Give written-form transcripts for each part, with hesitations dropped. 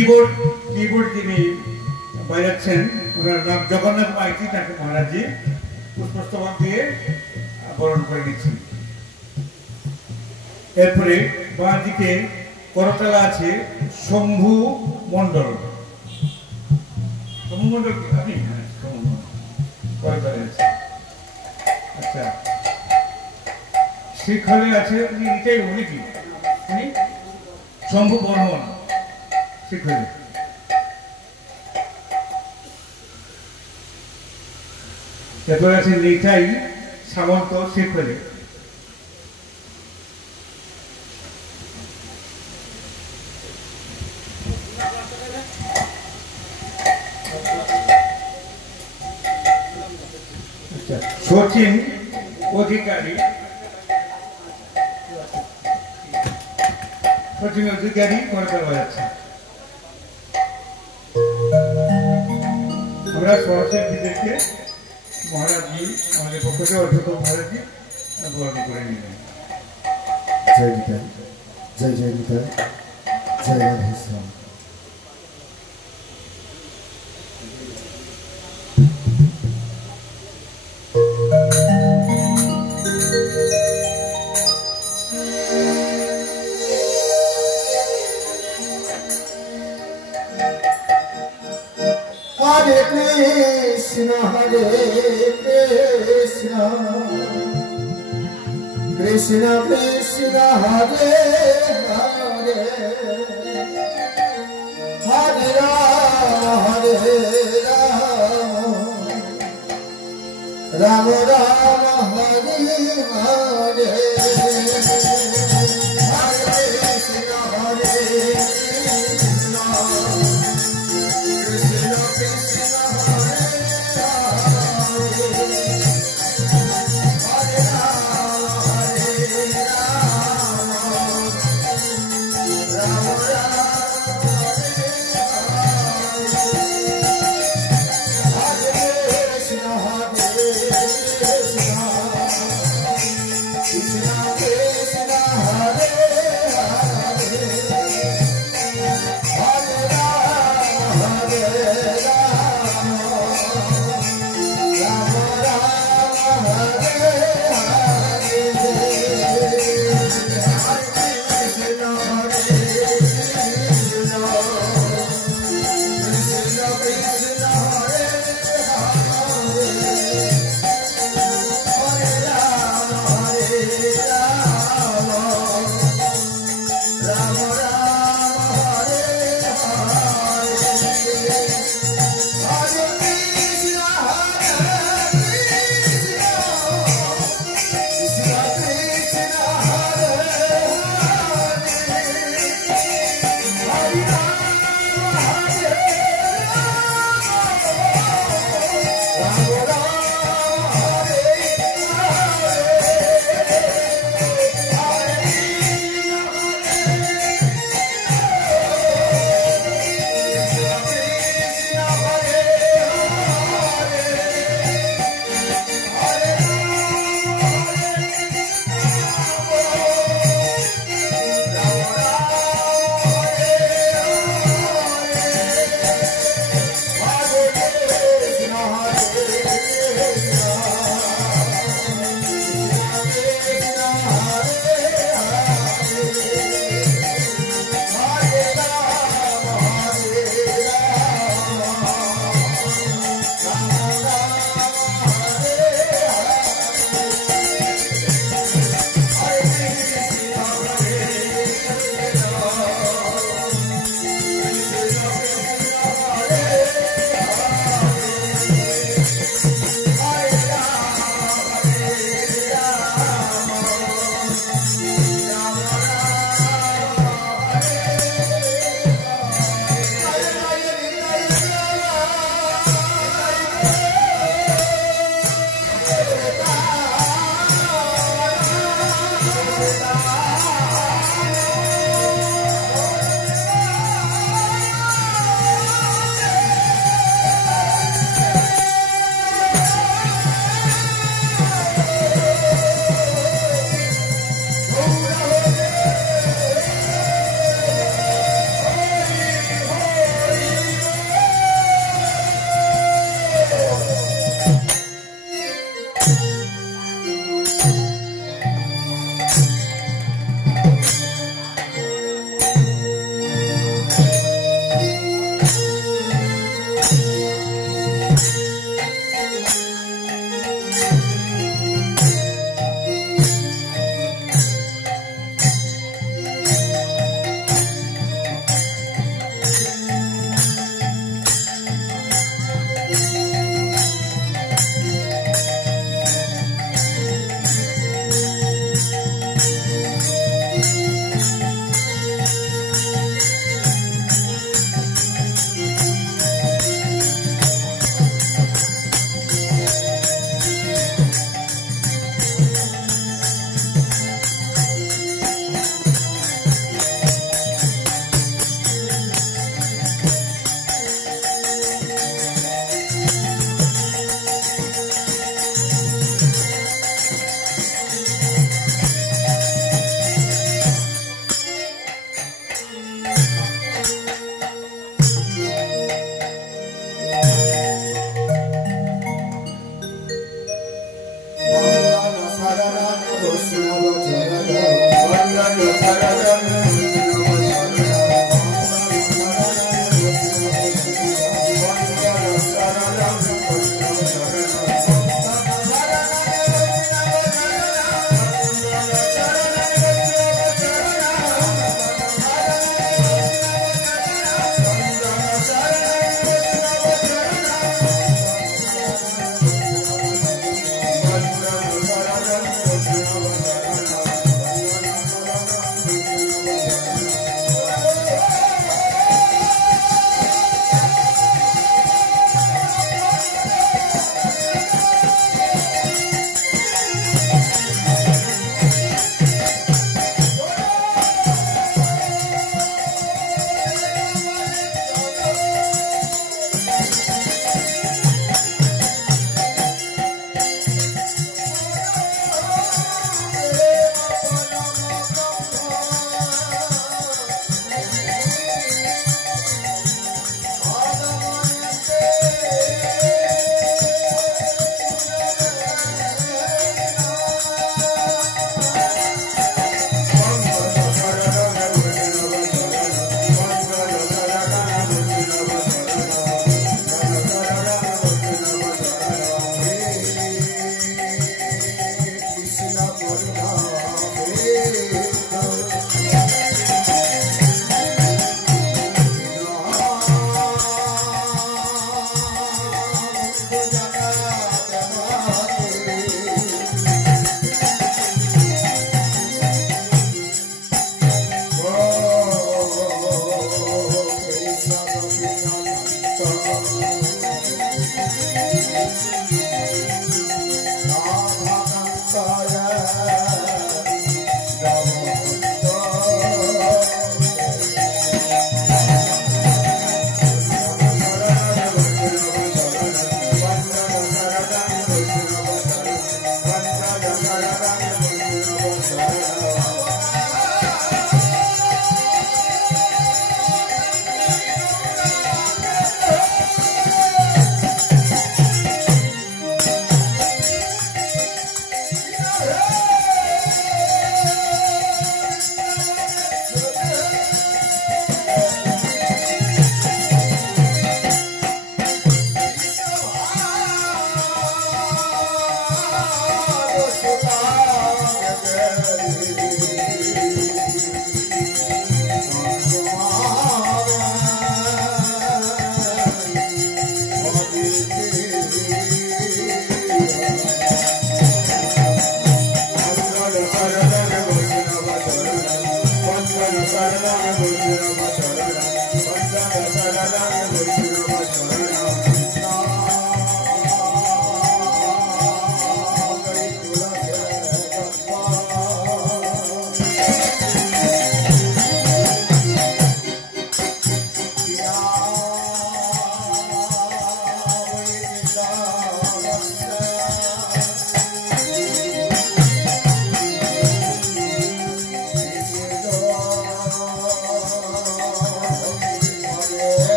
Keyboard keyboard যিনি বাজাচ্ছেন ওনার নাম জগন্নাথ মাইতি, তাকে মহারাজজি পুষ্পস্তবক দিয়ে বরণ করে নিচ্ছেন। এরপরে বাঁ দিকে করতলা আছে শম্ভু মণ্ডল। শম্ভু মণ্ডল আপনি? হ্যাঁ, করতলা আছে। আচ্ছা, শিখরে আছে উনি নিচেই উনি কি উনি শম্ভু বর্মন শিখরে। এরপরে আছে নিতাই সামন্ত শিখরে। সচিন অধিকারী, সচিন অধিকারী করতাল বাজাচ্ছে। আমরা সরাসরি বিদেশে মহারাজজি আমাদের পক্ষ থেকে অধ্যক্ষ মহারাজজি বরণ করে নিলেন। জয় নিতাই, জয় জয় নিতাই, জয় Radheshyam. Hare Krishna, Krishna Krishna, Hare Hare, Hare Rama, Rama Rama, Hare Hare, Hare Krishna, Hare Krishna, Krishna Krishna, Hare Hare, Hare Rama, Rama Rama, Hare Krishna, Hare Krishna, Krishna Krishna,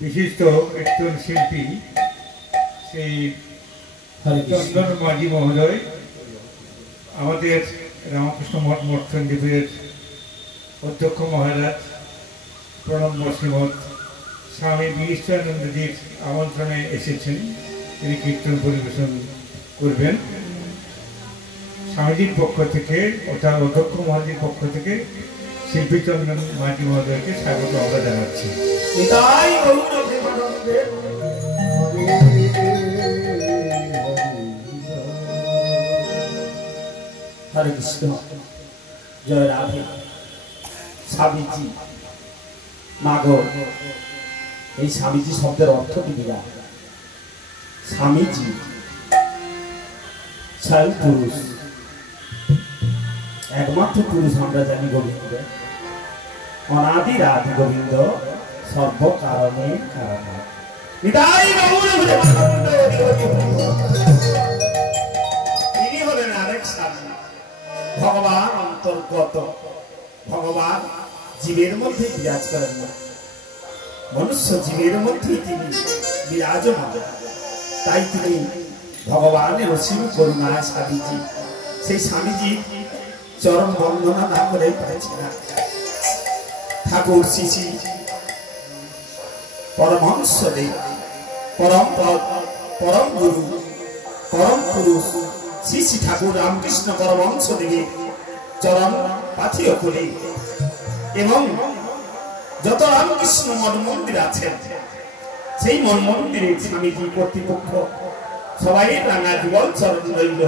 বিশিষ্ট কীর্তন শিল্পী শ্রী চন্দন মাঝি মহোদয় আমাদের রামকৃষ্ণ মঠ মঠচণ্ডীপুরের অধ্যক্ষ মহারাজ প্রণব শ্রীমৎ স্বামী বিশ্বনানন্দজির আমন্ত্রণে এসেছেন। তিনি কীর্তন পরিবেশন করবেন। স্বামীজির পক্ষ থেকে অর্থাৎ অধ্যক্ষ মহারাজের পক্ষ থেকে শিল্পী চন্দন মাঝি মহোদয়কে স্বাগত আমরা জানাচ্ছি। হরে কৃষ্ণ, জয় রাধে। স্বামীজি মাগো, এই স্বামীজি শব্দের অর্থ কি দিলা? স্বামীজি স্বয়ং পুরুষ, একমাত্র পুরুষ আমরা জানি গোবিন্দ। অনাদি রাধি গোবিন্দ সর্বকারণে কারণ। তিনি হলেন আরেক স্বামী, ভগবান অন্তর্গত। ভগবান জীবের মধ্যে বিরাজ করেন না, মনুষ্য জীবের মধ্যে তিনি বিরাজমান। তাই তিনি ভগবানের অসীম করুণায় স্বামীজি, সেই স্বামীজি চরম বন্দনা না করে পারছি না। ঠাকুর শ্রী পরমহংসদেব, পরম পদ, পরম গুরু, পরম পুরুষ শ্রী শ্রী ঠাকুর রামকৃষ্ণ পরমহংসদেবের চরণ পাথিও করে এবং যত রামকৃষ্ণ মঠ মন্দির আছেন সেই মঠ মন্দিরের স্বামীজি কর্তৃপক্ষ সবাই রাঙা যুগল চরণ রইল।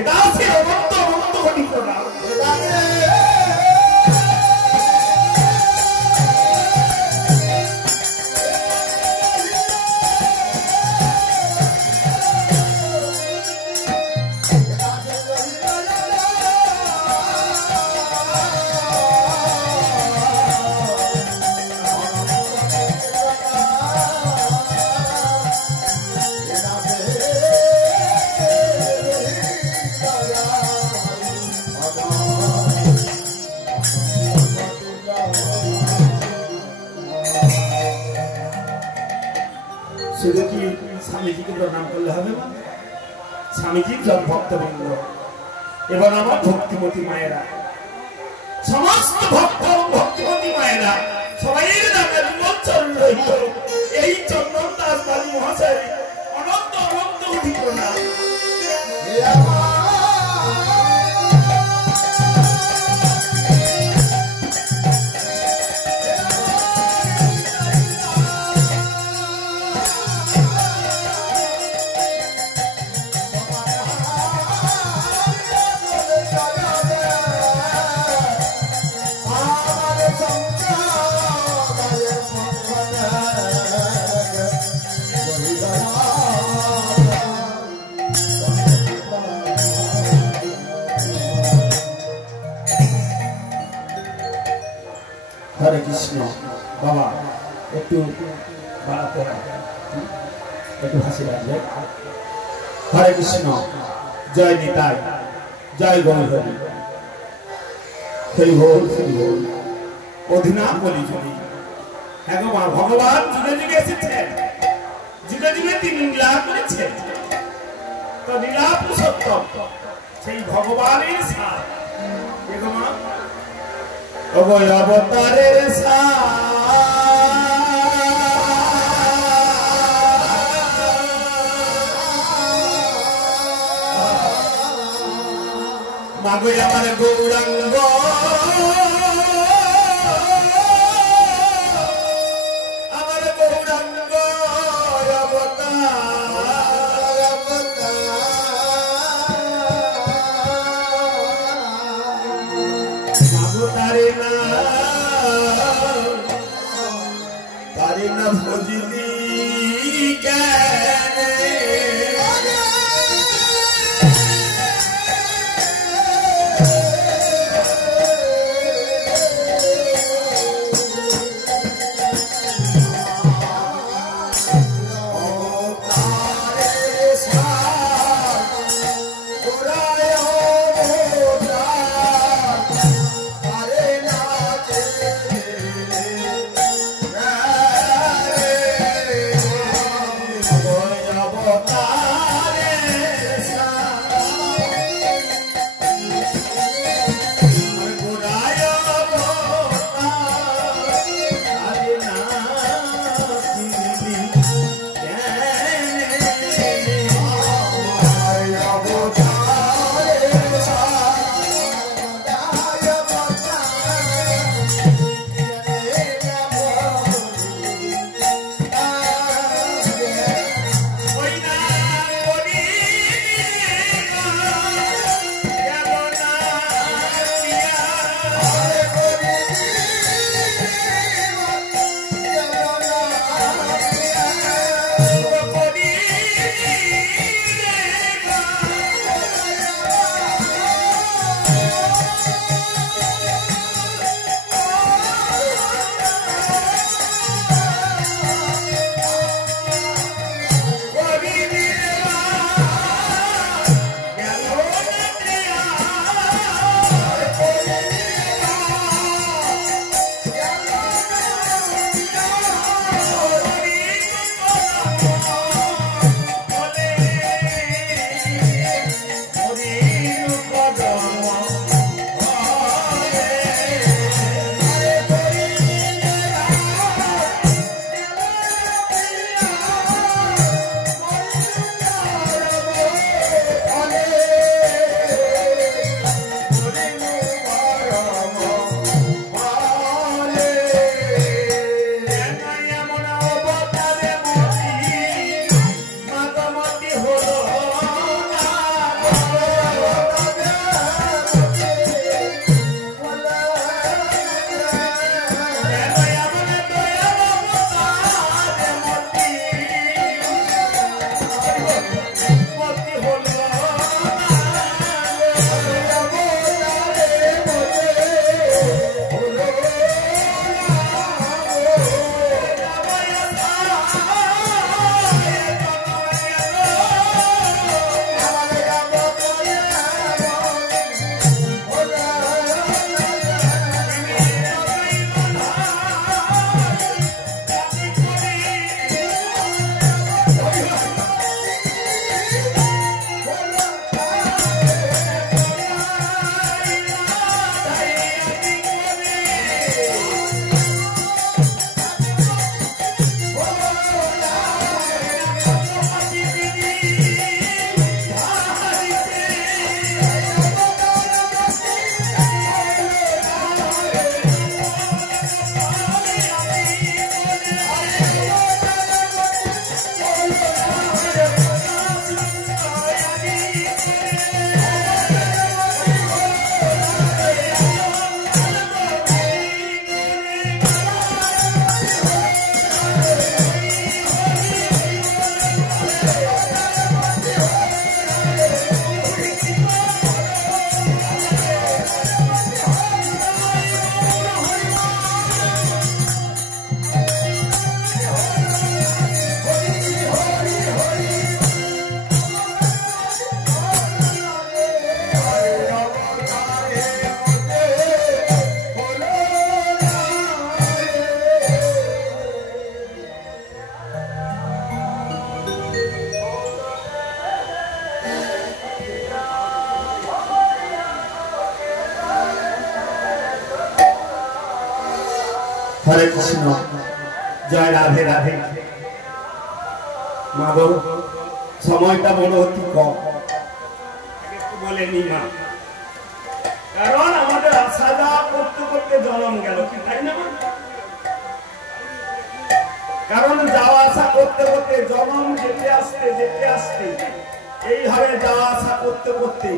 এটা আছে অনন্ত অনন্ত কোটি প্রণাম। শুধু কি স্বামীজিকে প্রণাম করলে হবে না? স্বামীজির সব ভক্তবৃন্দ এবং আমার ভক্তিমতী মায়েরা, সমস্ত ভক্ত ভক্তিমতী মায়েরা সবাই চরণ রইল। এই চন্দন দাস বালি মহাশয় অনন্ত অনন্ত একটু বাড়াতে হয়, একটু হাসি লাগবে। হরে কৃষ্ণ, জয় নিতাই, জয় গৌরহরি, হরি বল হরি বল। অধীনা বলি যদি একবার ভগবান যুগে যুগে এসেছেন, যুগে যুগে তিনি লীলা করেছেন, তো লীলা পুরুষোত্তম সেই ভগবানের সাথ অবয় অবতারের মাগো আমার গৌরাঙ্গ আমার গৌরাঙ্গ মাগো তারে না ভজিলি হরে কৃষ্ণ জয় রাধে রাধে মা গো সময়টা বড় অতি কম একটু বলে নি মা কারণ আমাদের আশা যা করতে করতে জন্ম গেল কি তাই না কারণ যাওয়া আসা করতে করতে জন্ম যেতে আসতে এইভাবে যাওয়া আসা করতে করতে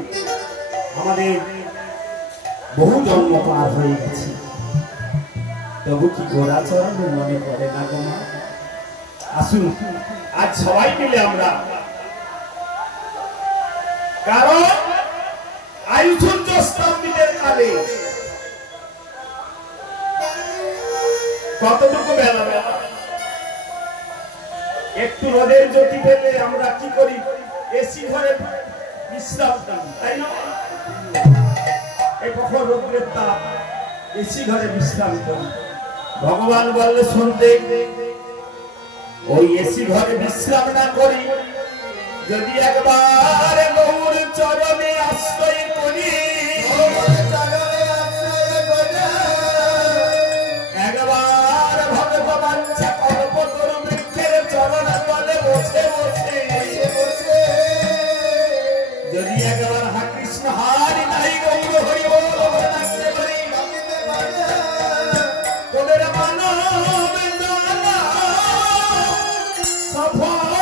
আমাদের বহু জন্ম পার হয়ে গেছে তবু কি গোড়াচরণ মনে করে না গো মা আসুন আজ সবাই মিলে আমরা কারণ আয়ুষুঞ্জ স্তম্ভিতের কালে কতটুকু বেলা একটু রোদের জ্যোতি পেলে আমরা কি করি এসি ঘরে বিশ্রাম করি তাই না এই প্রখর রোদ্রের তাপ এসি ঘরে বিশ্রাম করি ভগবান বললে শুনতে ওই এসি ঘরে বিশ্রাম না করি যদি একবার গৌর চরণে আশ্রয় করি একবার ভগবান কল্পতর বৃক্ষের চরণ তলে বসে বসে যদি একবার হা কৃষ্ণ হারি নাই গৌর হরি বল ডাকতে পারি তোদের মানব জানা সফল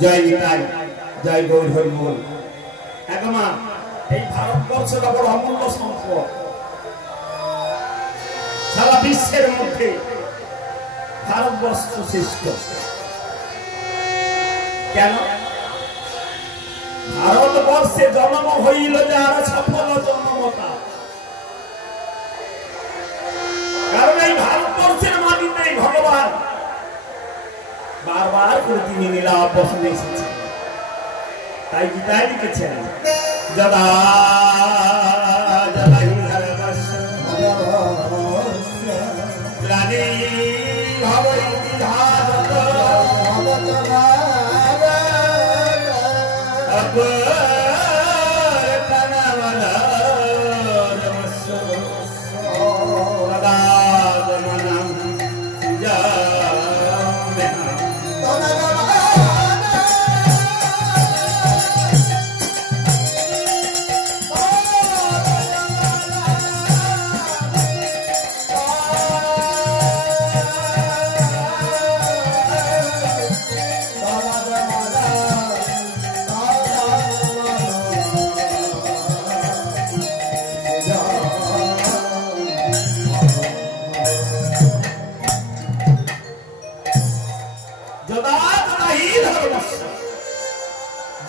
জয় নিতাই জয় গৌর হরি বল একমা এই ভারতবর্ষটা বড় অমূল্য সম্পদ সারা বিশ্বের মধ্যে ভারতবর্ষ শ্রেষ্ঠ কেন ভারতবর্ষে জন্ম হইল যার সফল জন্মতা কারণ এই ভারতবর্ষের মাটিতে ভগবান বারবার করে তিনি নীলাভ বসনে এসেছেন তাই গীতায় লিখেছেন যদা যদা হি ধর্মস্য গ্লানি ভবতি ভারত অপরতনবলরমস্য তদাগমনম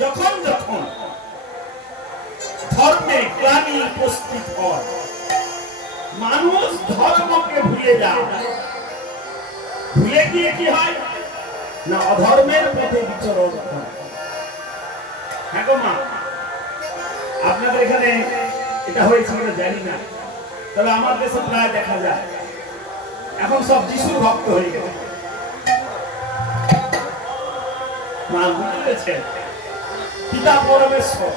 যখন যখন ধর্মে গ্লানি উপস্থিত হয় মানুষ ধর্মকে ভুলে যায় ভুলে গিয়ে কি হয় না অধর্মের পথে বিচরণ করে হ্যাঁ গো মা আপনাদের এখানে এটা হয়েছে কিনা জানি না তবে আমার দেশে প্রায় দেখা যায় এখন সব যিশুর ভক্ত হয়ে গেছে মা বুঝেছেন পিতা পরমেশ্বর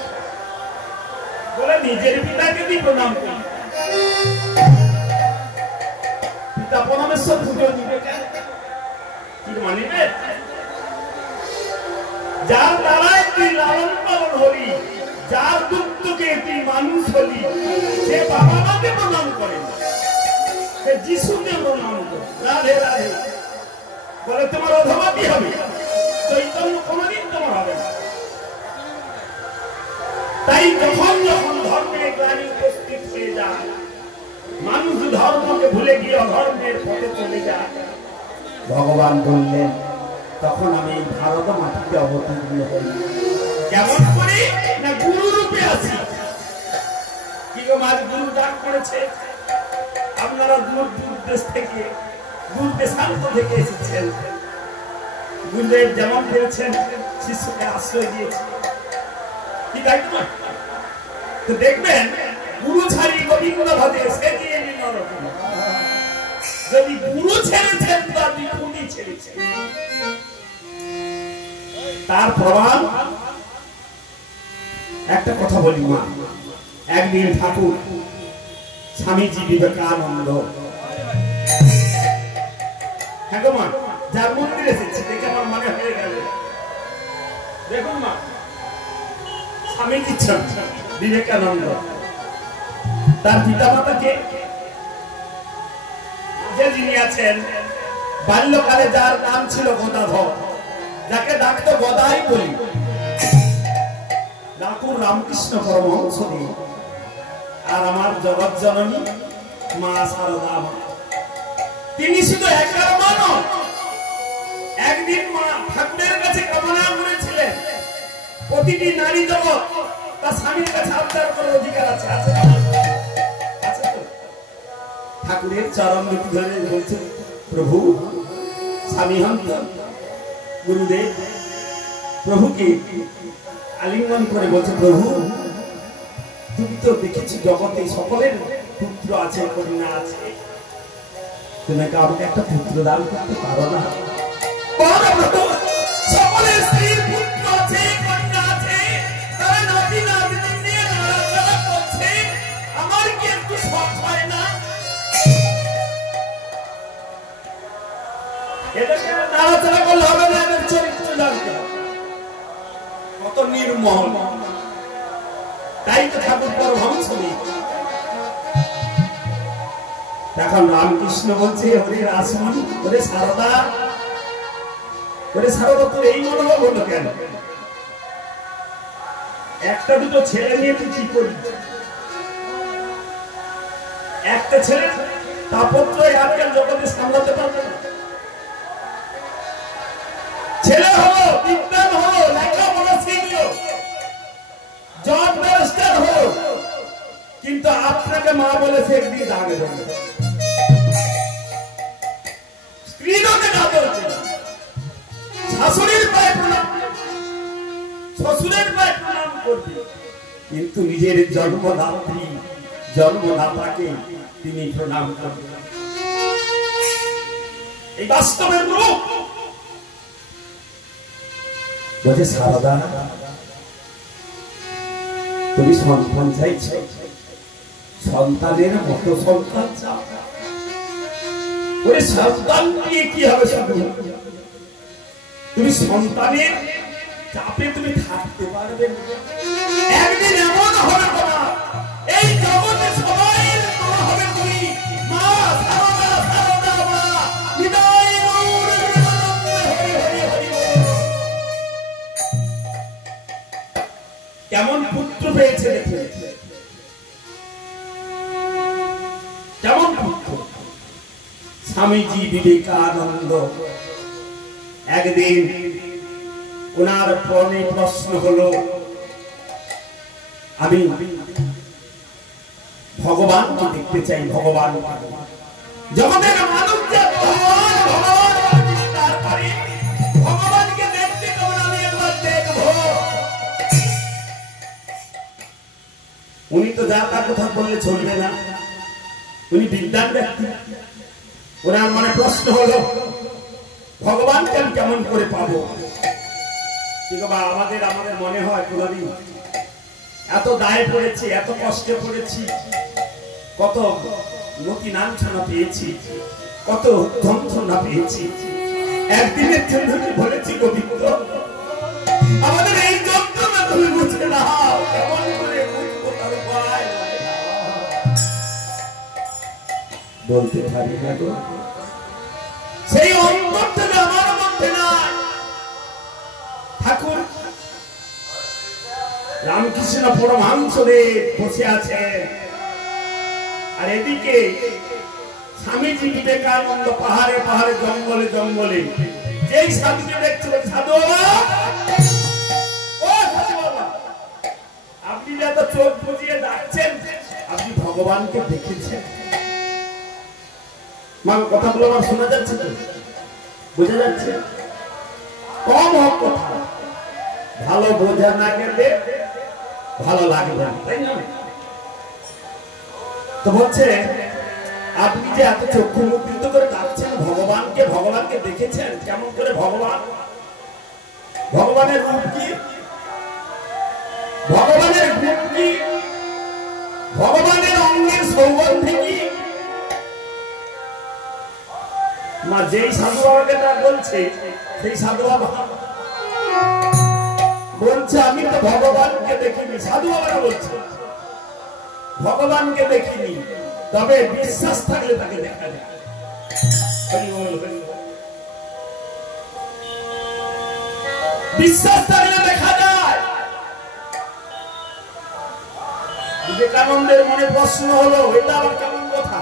বলে নিজের পিতাকে দিয়ে প্রণাম করি পিতা পরমেশ্বর পুজো দিবে কি মানিবে যার দ্বারাই তুই লালন পালন হলি যার দুঃখকে তুই মানুষ হলি সে বাবা মাকে প্রণাম করে সে যিশুকে প্রণাম করো, রাধে রাধে। বলে তোমার অধমতি হবে, চৈতন্য কোনোদিন তোমার হবে না। তাই যখন যখন ধর্মের গ্লানি উপস্থিত হয়ে যায়, মানুষ ধর্মকে ভুলে গিয়ে অধর্মের পথে চলে যায়, ভগবান বললেন তখন আমি ভারত মাটিতে অবতীর্ণ হই। কেমন করে না গুরু রূপে আছি। কি গো মাঝ গুরু ডাক করেছে, আপনারা দূর দূর দেশ থেকে, দূর দেশান্ত থেকে এসেছেন। গুরুদেব যেমন পেরেছেন শিষ্যকে আশ্রয় দিয়েছে, কি দায়িত্ব। তো দেখবেন গুরু ছাড়ি গোবিন্দ ভাবে সে দিয়ে নিল রকম। যদি গুরু ছেড়েছেন তো আপনি খুনি ছেড়েছেন। তার প্রমাণ একটা কথা বলি মা। একদিন ঠাকুর স্বামীজি বিবেকানন্দ, হ্যাঁ গো মা, যার মন্দির এসেছে দেখে আমার মনে হয়ে গেল। দেখুন মা, স্বামীজি বিবেকানন্দ, তার পিতা মাতাকে যিনি আছেন, বাল্যকালে যার নাম ছিল গদাধর, যাকে ডাকতো গদাই বলি, ঠাকুর রামকৃষ্ণ পরমহংসদেব, আর আমার জগৎ জননী মা সারদা মা। তিনি শুধু একার মা নন, একদিন মা ঠাকুরের কাছে কামনা করেছিলেন প্রতিটি নারী জগৎ তার স্বামীর কাছে আবদার করার অধিকার আছে। আছে তো? ঠাকুরের চরণ দুটি ধরে বলছেন, প্রভু স্বামী হন তো। গুরুদেব প্রভুকে আলিঙ্গন করে বলছে, প্রভু তুমি তো দেখেছি জগতে সকলের পুত্র আছে, কন্যা আছে, তুমি কাউকে একটা পুত্র দান করতে পারো না? সকলের স্ত্রীর পুত্র আছে, কন্যা আছে, তারা নাতি নাতনি নিয়ে নাড়াচাড়া করছে, আমার কি একটু শখ হয় না? এদেরকে নাড়াচাড়া করলে হবে না, এদের চরিত্র জানতে হবে কত নির্মল। তাই তো ঠাকুর পরমহংসদেব এখন রামকৃষ্ণ বলছে, ওরে রাসমণি, ওরে সারদা, ওরে সারদা, তোর এই মনোভাব হলো কেন? একটা দুটো ছেলে নিয়ে তুই কি করবি? একটা ছেলে তাপত্র আজকাল জগতে সামলাতে পারবে না। ছেলে হলো, বিজ্ঞান হলো, লেখাপড়া শিখলো, জজ ব্যারিস্টার হলো, কিন্তু আপনাকে মা বলেছে একদিন আগে বলবে, স্ত্রীকে না বলছে, শাশুড়ির পায়ে প্রণাম, শ্বশুরের পায়ে প্রণাম করবে, কিন্তু নিজের জন্মদাত্রী জন্মদাতাকে তিনি প্রণাম করবেন। এই বাস্তবের রূপ। বলছে সারদা, তুমি সন্তান চাইছ, সন্তানের মতো সন্তান চাও। ওরে সন্তান নিয়ে কি হবে? শুধু তুমি সন্তানের চাপে তুমি থাকতে পারবে না। একদিন এমন হবে তোমার, এই জগতে সবাই তোমার হবে তুমি মা সারদা, সারদা মা, হৃদয় নূর হরি হরি হরি। কেমন পুত্র পেয়েছে দেখে, কেমন পুত্র। স্বামীজি বিবেকানন্দ একদিন ওনার প্রাণে প্রশ্ন হলো, আমি ভগবানকে দেখতে চাই, ভগবান জগতের মানুষ যে ভগবান ভগবান চিৎকার করে, ভগবানকে দেখতে কেমন আমি একবার দেখবো। উনি তো যা তার কথা বললে চলবে না, উনি বিদ্যান ব্যক্তি। ওনার মনে প্রশ্ন হলো, ভগবানকে আমি কেমন করে পাবো? আমাদের আমাদের মনে হয় কোনদিন এত দায়ে পড়েছি, এত কষ্টে পড়েছি, কত নতি নাঞ্ছনা পেয়েছি, কত যন্ত্রণা পেয়েছি, একদিনের জন্য কি বলেছি গোবিন্দ আমাদের এই যন্ত্রণা তুমি বুঝে নাও, কেমন করে বুঝবো তার উপায়? বলতে পারি না গো, সেই অন্তর থেকে আমার মধ্যে নাই। ঠাকুর রামকৃষ্ণ পরমহংসদেব বসে আছেন, আর এদিকে স্বামীজি বিবেকানন্দ পাহাড়ে পাহাড়ে জঙ্গলে জঙ্গলে যেই সাধুকে দেখছিল, সাধু ও সাধু বাবা, আপনি যত চোখ বুজিয়ে ডাকছেন, আপনি ভগবানকে দেখেছেন? মা কথাগুলো আমার শোনা যাচ্ছে তো, বোঝা যাচ্ছে? কম হোক কথা, ভালো বোঝা না গেলে ভালো লাগবে না, তাই না? তো বলছে আপনি যে এত চক্ষু মুদ্রিত করে ডাকছেন ভগবানকে, ভগবানকে দেখেছেন? কেমন করে ভগবান? ভগবানের রূপ কি? ভগবানের রূপ কি? ভগবানের অঙ্গের সৌগন্ধে কি? মা যেই সাধু বাবাকে তা বলছে, সেই সাধু বাবা বলছে আমি তো ভগবানকে দেখিনি। সাধু বাবারা বলছে ভগবানকে দেখিনি, তবে বিশ্বাস থাকলে তাকে দেখা যায়। বিশ্বাস থাকলে দেখা যায়। বিবেকানন্দের মনে প্রশ্ন হলো, এটা আবার কেমন কথা?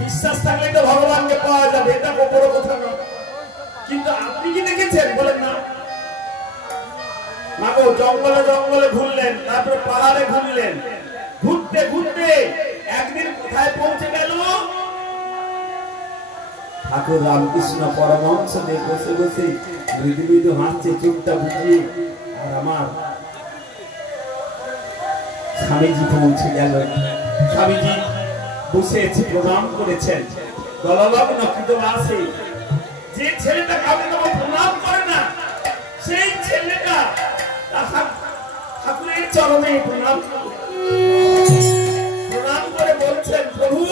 বিশ্বাস থাকলে তো ভগবানকে পাওয়া যাবে, এটা বড় কথা নয়। কিন্তু আপনি কি দেখেছেন? বলেন না। মাগো জঙ্গলে জঙ্গলে ঘুরলেন, তারপরে পাহাড়ে ঘুরলেন, ঘুরতে ঘুরতে একদিন কোথায় পৌঁছে গেল? ঠাকুর রামকৃষ্ণ পরমহংসদেব বসে বসে মৃদু মৃদু হাসছে, চোখটা বুঝিয়ে। আর আমার স্বামীজি পৌঁছে গেল। স্বামীজি বসে প্রণাম করেছেন, দললগ্ন কৃতবাসে। যে ছেলেটা কাউকে প্রণাম করে না, সেই ছেলেটা ঠাকুরের চরণে প্রণাম করে বলছেন, প্রভু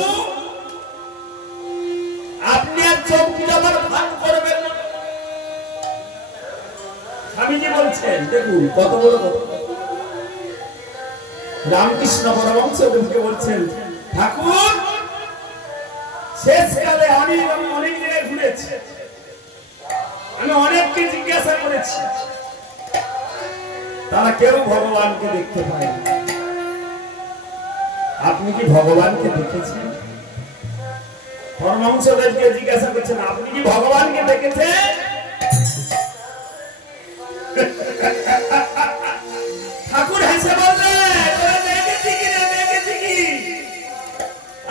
আপনি আর চোখটি আমার ভাগ করবেন না। স্বামীজি বলছেন, দেখুন কত বড় কথা। রামকৃষ্ণ পরমহংসদেবকে বলছেন, ঠাকুর শেষকালে আমি অনেক জায়গায় ঘুরেছি, আমি অনেককে জিজ্ঞাসা করেছি, তারা কেউ ভগবানকে দেখতে পায় না। আপনি কি ভগবানকে দেখেছেন? পরমহংসদেবকে জিজ্ঞাসা করছেন, আপনি কি ভগবানকে দেখেছেন? ঠাকুর হেসে বললেন, দেখেছি কি রে, দেখেছি কি,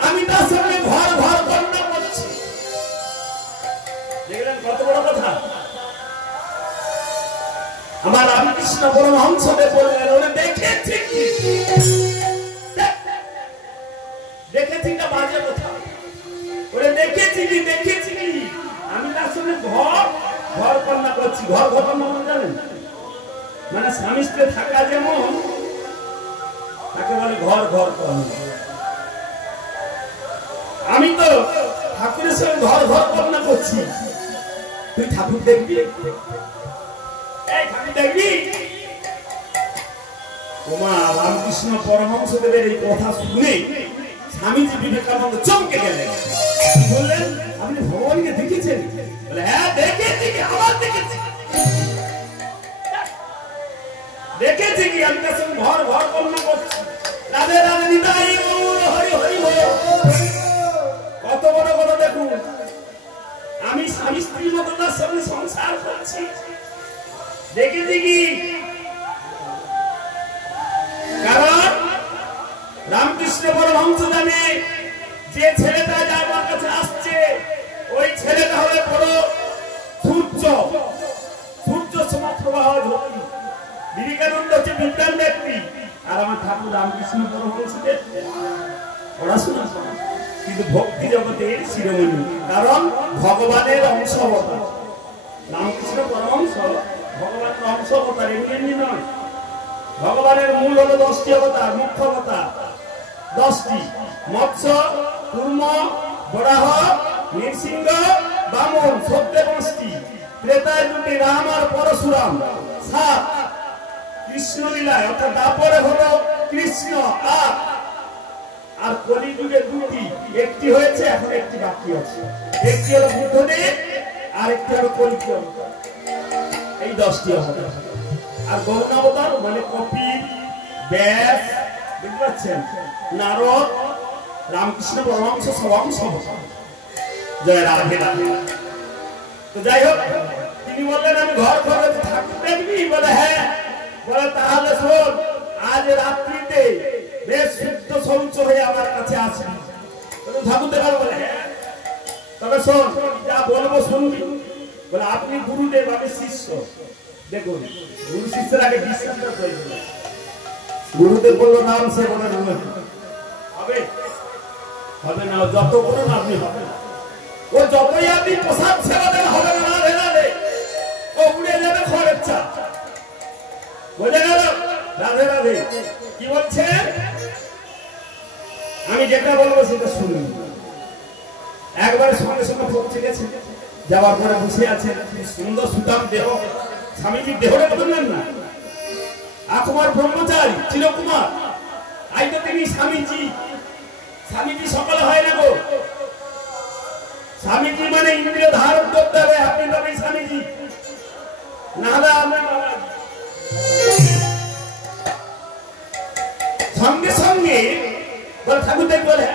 আমি তার সঙ্গে ঘর ঘর বর্ণনা করছি। দেখলেন কত বড় কথা? আমার রামকৃষ্ণ পরমহংসদেব বললেন, ওরে দেখেছি কি? দেখেছি না বাজে কথা। ওরে দেখেছি কি, দেখেছি কি, আমি তার সঙ্গে ঘর ঘর বর্ণনা করছি। ঘর ঘর বর্ণনা জানেন? মানে স্বামী স্ত্রী থাকা যেমন, তাকে বলে ঘর ঘর বর্ণনা। আমি তো ঠাকুরের সঙ্গে ঘর ঘর বর্ণনা করছি। তুই ঠাকুর দেখবি? এই ঠাকুর দেখবি? ওমা রামকৃষ্ণ পরমহংসদেবের এই কথা শুনে স্বামীজি বিবেকানন্দ চমকে গেলেন। বললেন, আপনি ভগবানকে দেখেছেন? বলে, হ্যাঁ দেখেছি। আবার দেখেছি। দেখেছি কি? আমি তার সঙ্গে ঘর ঘর বর্ণনা করছি। রাধে রাধে নিতাই হরি হরি হরি। কত বড় কথা দেখুন। আমি স্বামী স্ত্রীর মতো তার সঙ্গে সংসার করছি। দেখেছি কি? কারণ রামকৃষ্ণ পরমহংস জানে, যে ছেলেটা আমার কাছে আসছে, ওই ছেলেটা হলে বড় সূর্য, সূর্য সমপ্রবাহ জ্যোতি। বিবেকানন্দ হচ্ছে বিজ্ঞান ব্যক্তি, আর আমার ঠাকুর রামকৃষ্ণ পরমহংসদেব পড়াশোনা, কিন্তু ভক্তি জগতের শিরোমণি। কারণ ভগবানের অংশবতার। রামকৃষ্ণ পরমহংস ভগবানের অংশবতার, এমনি নয়। ভগবানের মূল হলো 10টি অবতার, মুখ্য অবতার 10টি: মৎস্য, কুর্ম, বরাহ, নৃসিংহ, বামন। সত্যে 5টি, ত্রেতায় 2টি, রাম আর পরশুরাম 7। কৃষ্ণ লীলায় অর্থাৎ দাপরে হলো কৃষ্ণ 8, আর কলিযুগে দুটি, একটি হয়েছে এখন একটি বাকি আছে। একটি হলো বুদ্ধদেব আর একটি হলো কলিযুগ অবতার। এই 10টি অবতার। আর গৌণ অবতার মানে কপিল, ব্যাস, বুঝতে পারছেন, নারদ, রামকৃষ্ণ পরমহংস সবংশ। জয় রাধে রাধে। তো যাই হোক, তিনি বললেন আমি ঘর ঘরে ঠাকুর দেখবি? বলে হ্যাঁ। বলে তাহলে শোন, আজ রাত্রিতে বেশ শুদ্ধ শৌচ হয়ে আমার কাছে আসবি। ঠাকুর দেখার বলে হ্যাঁ। তবে শোন, যা বলবো শুনবি। বলে আপনি গুরুদেব, আমি শিষ্য। দেখুন, গুরু শিষ্যের আগে বিশ্বাসটা প্রয়োজন। গুরুদেব বললো নাম, সে বলে হবে হবে না, যত করুন আপনি হবে না। ও যতই আপনি প্রসাদ সেবা দেন হবে না, রাধে রাধে। ও উড়ে যাবে খড়ের চা। বোঝা গেল? রাধে রাধে। কি বলছে? আমি যেটা বলবো সেটা শুনুন। একবারে সঙ্গে সঙ্গে পৌঁছে গেছে। যাওয়ার পরে বসে আছে, সুন্দর সুতাম দেহ। স্বামীজির দেহটা বললেন না, আকুমার ব্রহ্মচারী চিরকুমার। আই তো তিনি স্বামীজি। স্বামীজি সকলে হয় না গো। স্বামীজি মানে ইন্দ্রিয় ধারণ করতে হবে, আপনি তবেই স্বামীজি, না হলে আপনার সঙ্গে সঙ্গে বলে ঠাকুর দেখ বলে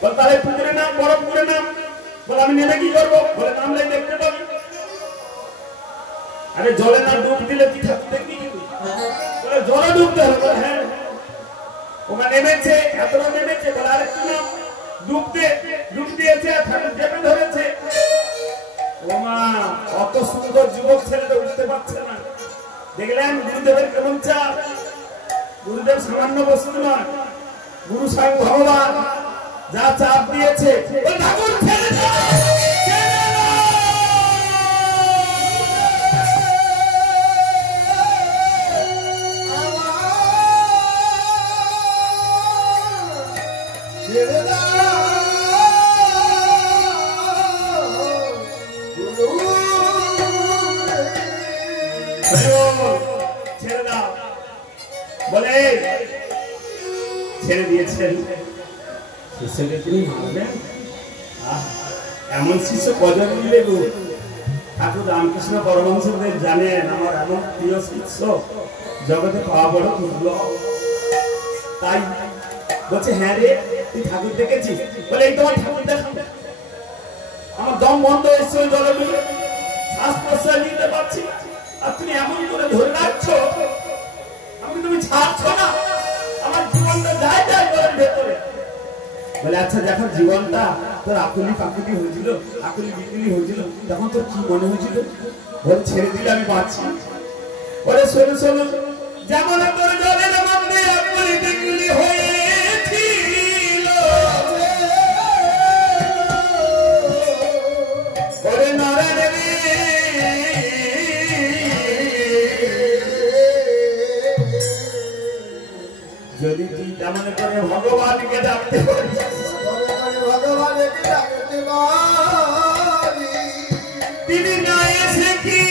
বল তাহলে পুকুরে নাম, বরফ পুকুরে নাম। বলে আমি নেমে কি করবো? বলে নামলে দেখতে পাবি। আরে জলে না ডুব দিলে কি ঠাকুর দেখবি? বলে জলে ডুবতে হবে। বলে হ্যাঁ। ওখানে নেমেছে, এতটা নেমেছে। বলে আরেকটু নাম। ডুব দিয়েছে, ঠাকুর চেপে ধরেছে। ওমা, অত সুন্দর যুবক ছেলেটা উঠতে পারছে না। দেখলেন গুরুদেবের কেমন চাপ? গুরুদেব সামান্য বস্তু নয়, গুরু স্বয়ং ভগবান। যা চাপ দিয়েছে, ঠাকুর ছেড়ে দাও। ছেড়ে দাও। বলে ছেড়ে দিয়েছেন। শিষ্যকে তিনি ভাবলেন, এমন শিষ্য কজন মিলে গো। ঠাকুর রামকৃষ্ণ পরমহংসদেব জানেন আমার এমন প্রিয় শিষ্য জগতে পাওয়া বড় দুর্লভ। তাই বলছে হ্যাঁ রে, তুই ঠাকুর দেখেছিস? বলে এই তোমার ঠাকুর দেখা। আমার দম বন্ধ হয়েছে ওই জলে মিলে, শ্বাস প্রশ্বাস নিতে পারছি। আর তুমি এমন করে ধরে রাখছো, আমি তুমি ছাড়ছ না। আমার জীবনটা যায় যায় জলের ভেতরে। বলে আচ্ছা, যখন জীবনটা তোর আকুলি পাকুলি হয়েছিল, আকুলি বিকুলি হয়েছিল, তখন তোর কি মনে হয়েছিল? বলে ছেড়ে দিলে আমি বাঁচছি। বলে শোনো শোনো, যেমন তোর জলের মধ্যে আকুলি বিকুলি হয়েছিল, বলে নারায়ণ যদি তুই তেমন করে ভগবানকে ডাকতে পারিস, তিনি না এসে কি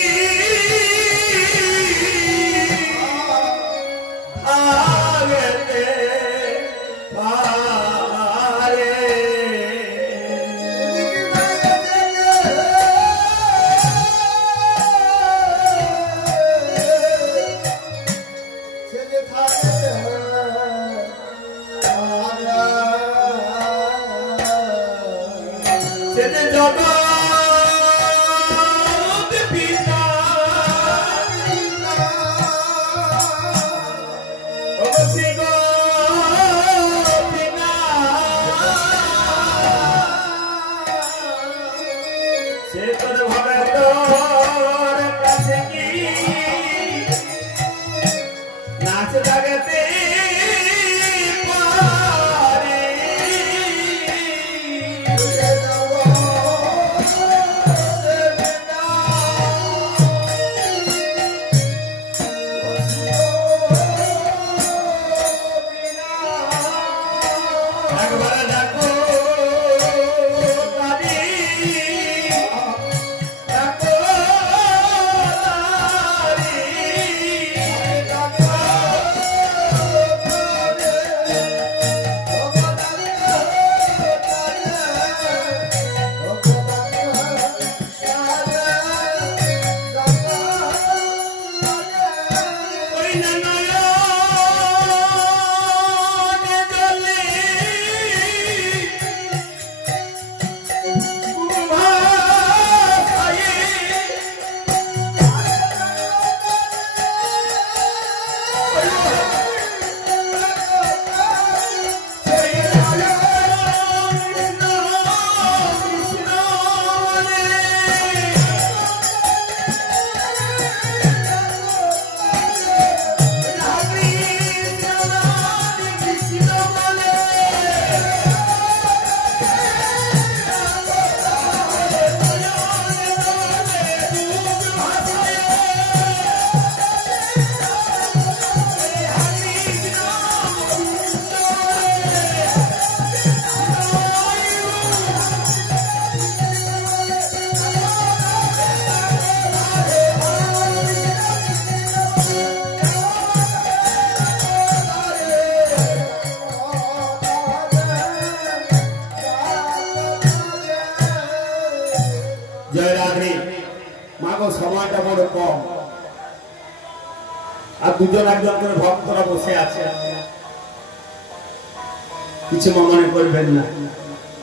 সময়টা বড় কম আর দুজন একজন করে ভক্তরা বসে আছে কিছু মনে করবেন না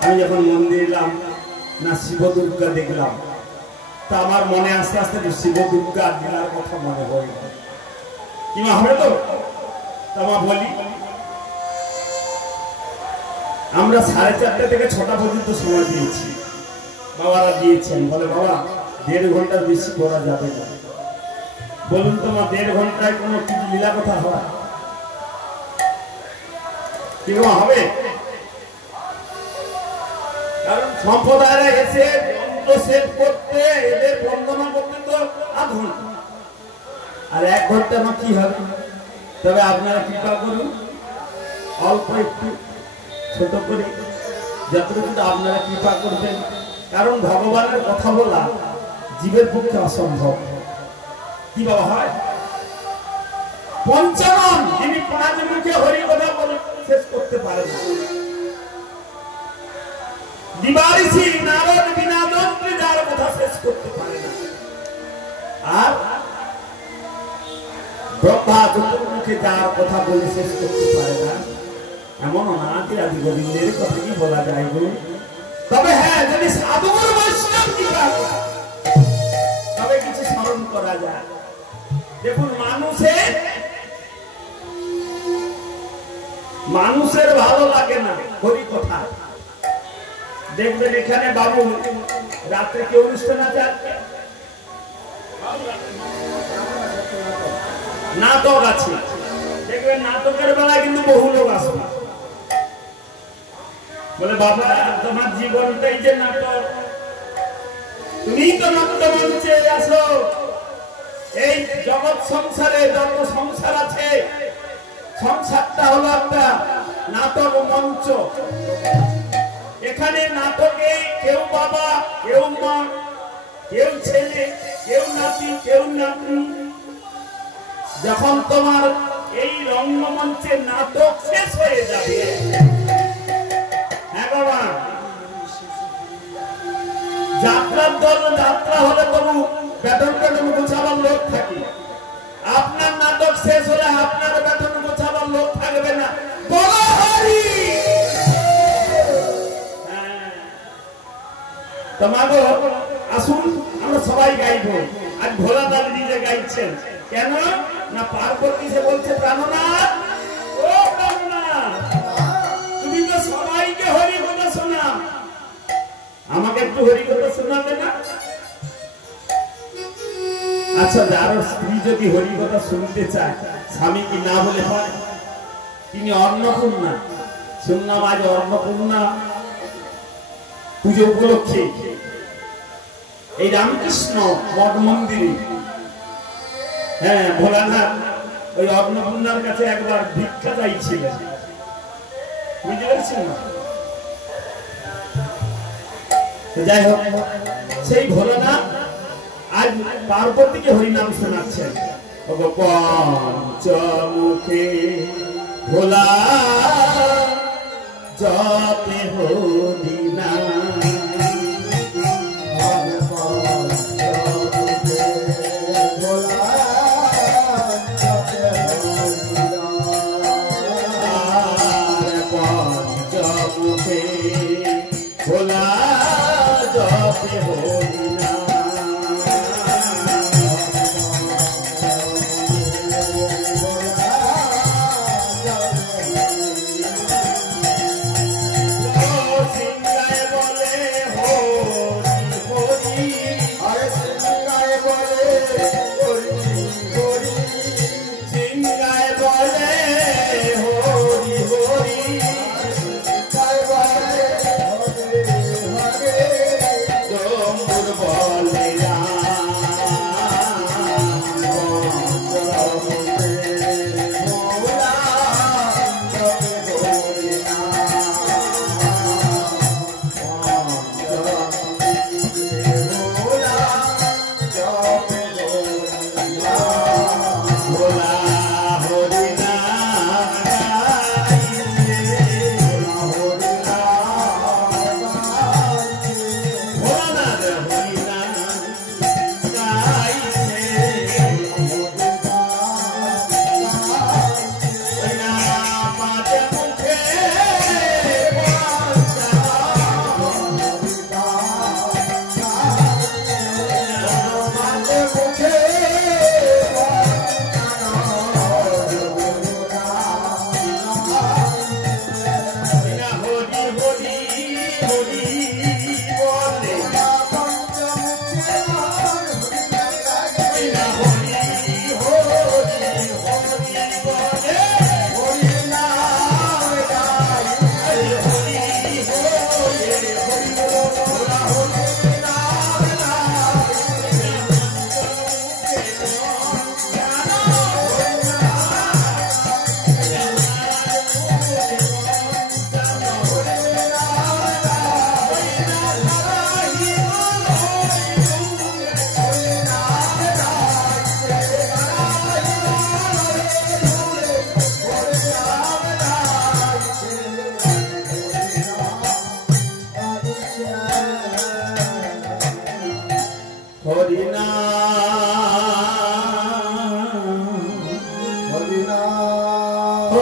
আমি যখন মন্দির এলাম না শিব দুর্গা দেখলাম তা আমার মনে আস্তে আস্তে শিব দুর্গা দিলার কথা মনে হয় কি হবে তো তোমা বলি আমরা 4:30 থেকে 6টা পর্যন্ত সময় দিয়েছি বাবারা দিয়েছেন বলে বাবা 1.5 ঘন্টার বেশি করা যাবে না বলুন তোমার 1.5 ঘন্টায় কোনো কিছু লীলা কথা হয় কি হবে কারণ সম্প্রদায়রা এসে যন্ত্র সেট করতে এদের বন্দনা করতে তো আধ ঘন্টা আর 1 ঘন্টা না কি হবে তবে আপনারা কৃপা করুন অল্প একটু ছোট করে যতটুকু আপনারা কৃপা করবেন কারণ ভগবানের কথা বলা জীবের পক্ষে অসম্ভব কি বাবা হয় পঞ্চম যিনি 5 মুখে হরি কথা বলে শেষ করতে পারে না দিবারিসি নারদ বিনা যন্ত্রে যার কথা শেষ করতে পারে না আর ব্রহ্মা চতুর্মুখে যার কথা বলে শেষ করতে পারে না এমন অনাদি আদি গোবিন্দের কথা কি বলা যায় গো তবে হ্যাঁ যদি সাধুগুরু বৈষ্ণব কৃপা করে তবে কিছু স্মরণ করা যায় দেখুন মানুষের ভালো লাগে না হরি কথা দেখবেন এখানে বাবু রাত্রে কি অনুষ্ঠান আছে নাটক আছে দেখবেন নাটকের বেলায় কিন্তু বহু লোক আসবে বলে বাবা তোমার জীবনটাই যে নাটক তুমি তো নাট্যমঞ্চে আসো এই জগৎ সংসারে যত সংসার আছে সংসারটা হলো একটা নাটক মঞ্চ এখানে নাটকে কেউ বাবা কেউ মা কেউ ছেলে কেউ নাতি কেউ নাতনি যখন তোমার এই রঙ্গমঞ্চে নাটক শেষ হয়ে যাবে হ্যাঁ বাবা যাত্রার দল যাত্রা হলে তবু বেতন গোছাবার লোক থাকে আপনার নাটক শেষ হলে আপনার বেতন গোছাবার লোক থাকবে না বড় হরি তোমাকে আসুন আমরা সবাই গাইব আর ভোলা দাদি নিজে গাইছেন কেন না পার্বতী সে বলছে প্রাণনাথ ও প্রাণনাথ তুমি তো সবাইকে হরি কথা শোনা আমাকে একটু হরি কথা শোনাবে না আচ্ছা যার স্ত্রী যদি হরি কথা শুনতে চায় স্বামী কি না বলে পারে তিনি অন্নপূর্ণা শুনলাম আজ অন্নপূর্ণা পুজো উপলক্ষে এই রামকৃষ্ণ মঠ মন্দিরে হ্যাঁ ভোলানাথ ওই অন্নপূর্ণার কাছে একবার ভিক্ষা চাইছিলেন বুঝতে পারছেন না যাই হোক সেই ভোলানাথ আজ পার্বতীকে হরিনাম শোনাচ্ছেন পঞ্চমুখে ভোলা জপে হরিনাম ভোলা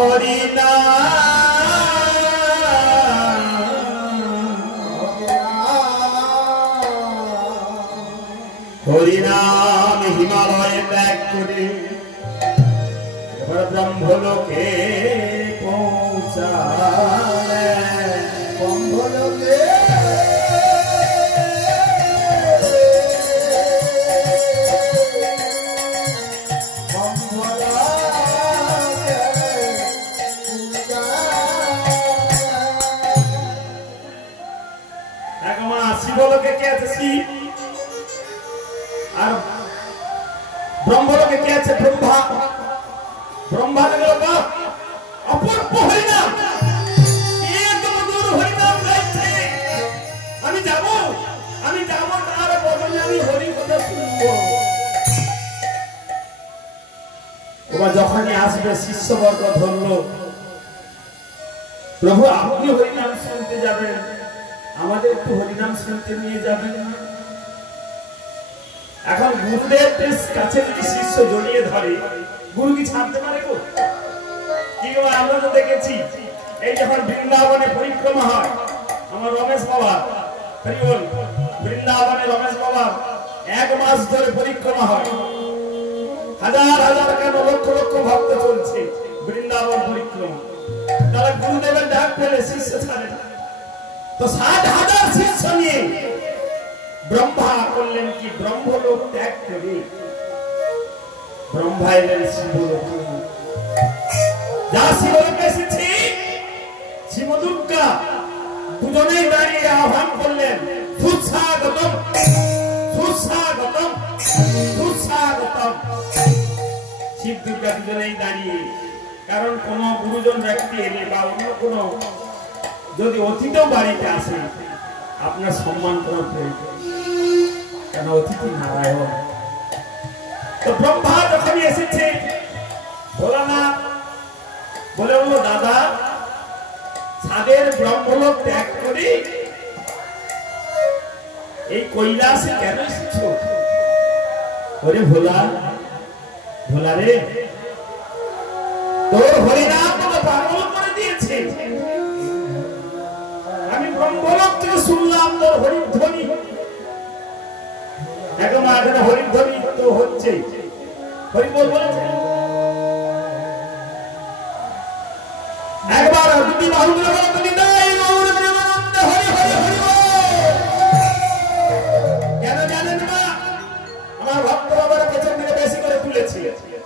হরি নাম হরিনাম হিমালয়ে ত্যাগ করে ব্রহ্মলোকে পৌঁছালেন। ব্রহ্মলোকে শিবলোকে কে আছে শিব, আর ব্রহ্মলোকে কে আছে ব্রহ্মা। ব্রহ্মা লোক অপূর্ব হরিনাম, এত মধুর হরিনাম গাইছে। আমি যাব তার বদলে আমি হরি কথা শুনবো। ওরা যখনই আসবে শিষ্যবর্গ ধরলো, প্রভু আপনি হরিনাম শুনতে যাবেন, আমাদের একটু হরিনাম শুনতে নিয়ে যাবেন না? এখন গুরুদেব কাছে যদি শিষ্য জড়িয়ে ধরে, গুরু কি ছাড়তে পারে গো? কি গো, আমরা তো দেখেছি এই যখন বৃন্দাবনে পরিক্রমা হয়, আমার রমেশ বাবা বৃন্দাবনে রমেশ বাবা 1 মাস ধরে পরিক্রমা হয়, হাজার হাজার কেন লক্ষ লক্ষ ভক্ত চলছে বৃন্দাবন পরিক্রমা। তারা গুরুদেবের ডাক পেলে শিষ্য ছাড়ে না, তো 60,000 শিষ্য নিয়ে ব্রহ্মা করলেন কি ব্রহ্মলোক ত্যাগ করে ব্রহ্মা এলেন শিবলোকে। যা শিবলোকে এসেছি, শিব দুর্গা দুজনেই দাঁড়িয়ে আহ্বান করলেন, সুস্বাগতম সুস্বাগতম সুস্বাগতম। শিব দুর্গা দুজনেই দাঁড়িয়ে, কারণ কোন গুরুজন ব্যক্তি এলে বা অন্য কোন যদি অতিথিও বাড়িতে আসে, আপনার সম্মান করার প্রয়োজন, কেন অতিথি নারায়ণ। তো ব্রহ্মা যখনই এসেছে, ভোলানাথ বলে বলল, দাদা ছাদের ব্রহ্মলোক ত্যাগ করে এই কৈলাসে কেন এসেছো? ওরে ভোলা রে, তোর হরিনাম তো পাগল করে দিয়েছে। আমি ব্রহ্মলোক থেকে শুনলাম তোর হরিধ্বনি, এখন হরিধ্বনি তো হচ্ছে, হরিবোল বলেছে। একবার দুটি বাহু ধরে বলো, হরি হরি হরি বল। কেন জানেন না? আমার ভক্ত বাবার পেছন থেকে বেশি করে তুলেছি।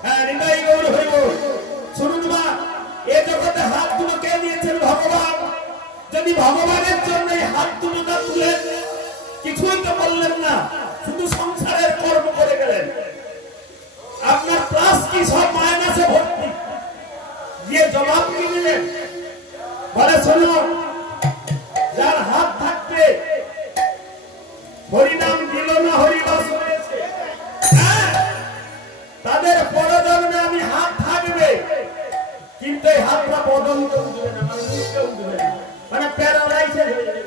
হ্যাঁ, হৃদয় গৌর হরি বল। শুনুন মা, এ জগতে হাত দুটো কে দিয়েছেন? ভগবান। যদি ভগবানের জন্য হাত দুটো তুলেন, কিছুই তো বললেন না, শুধু সংসারের কর্ম করে গেলেন। আপনার প্লাস কি সব মাইনাসে ভর্তি, দিয়ে জবাব কি দিলেন? বলে শোনো, যার হাত থাকবে হরিনাম দিল না, হরিবাস হয়েছে, তাদের পরজন্মে আমি হাত থাকবে, কিন্তু এই হাতটা বদল উঠবে না, মানে মুখে উঠবে না, মানে প্যারালাইসিস হয়ে যাবে।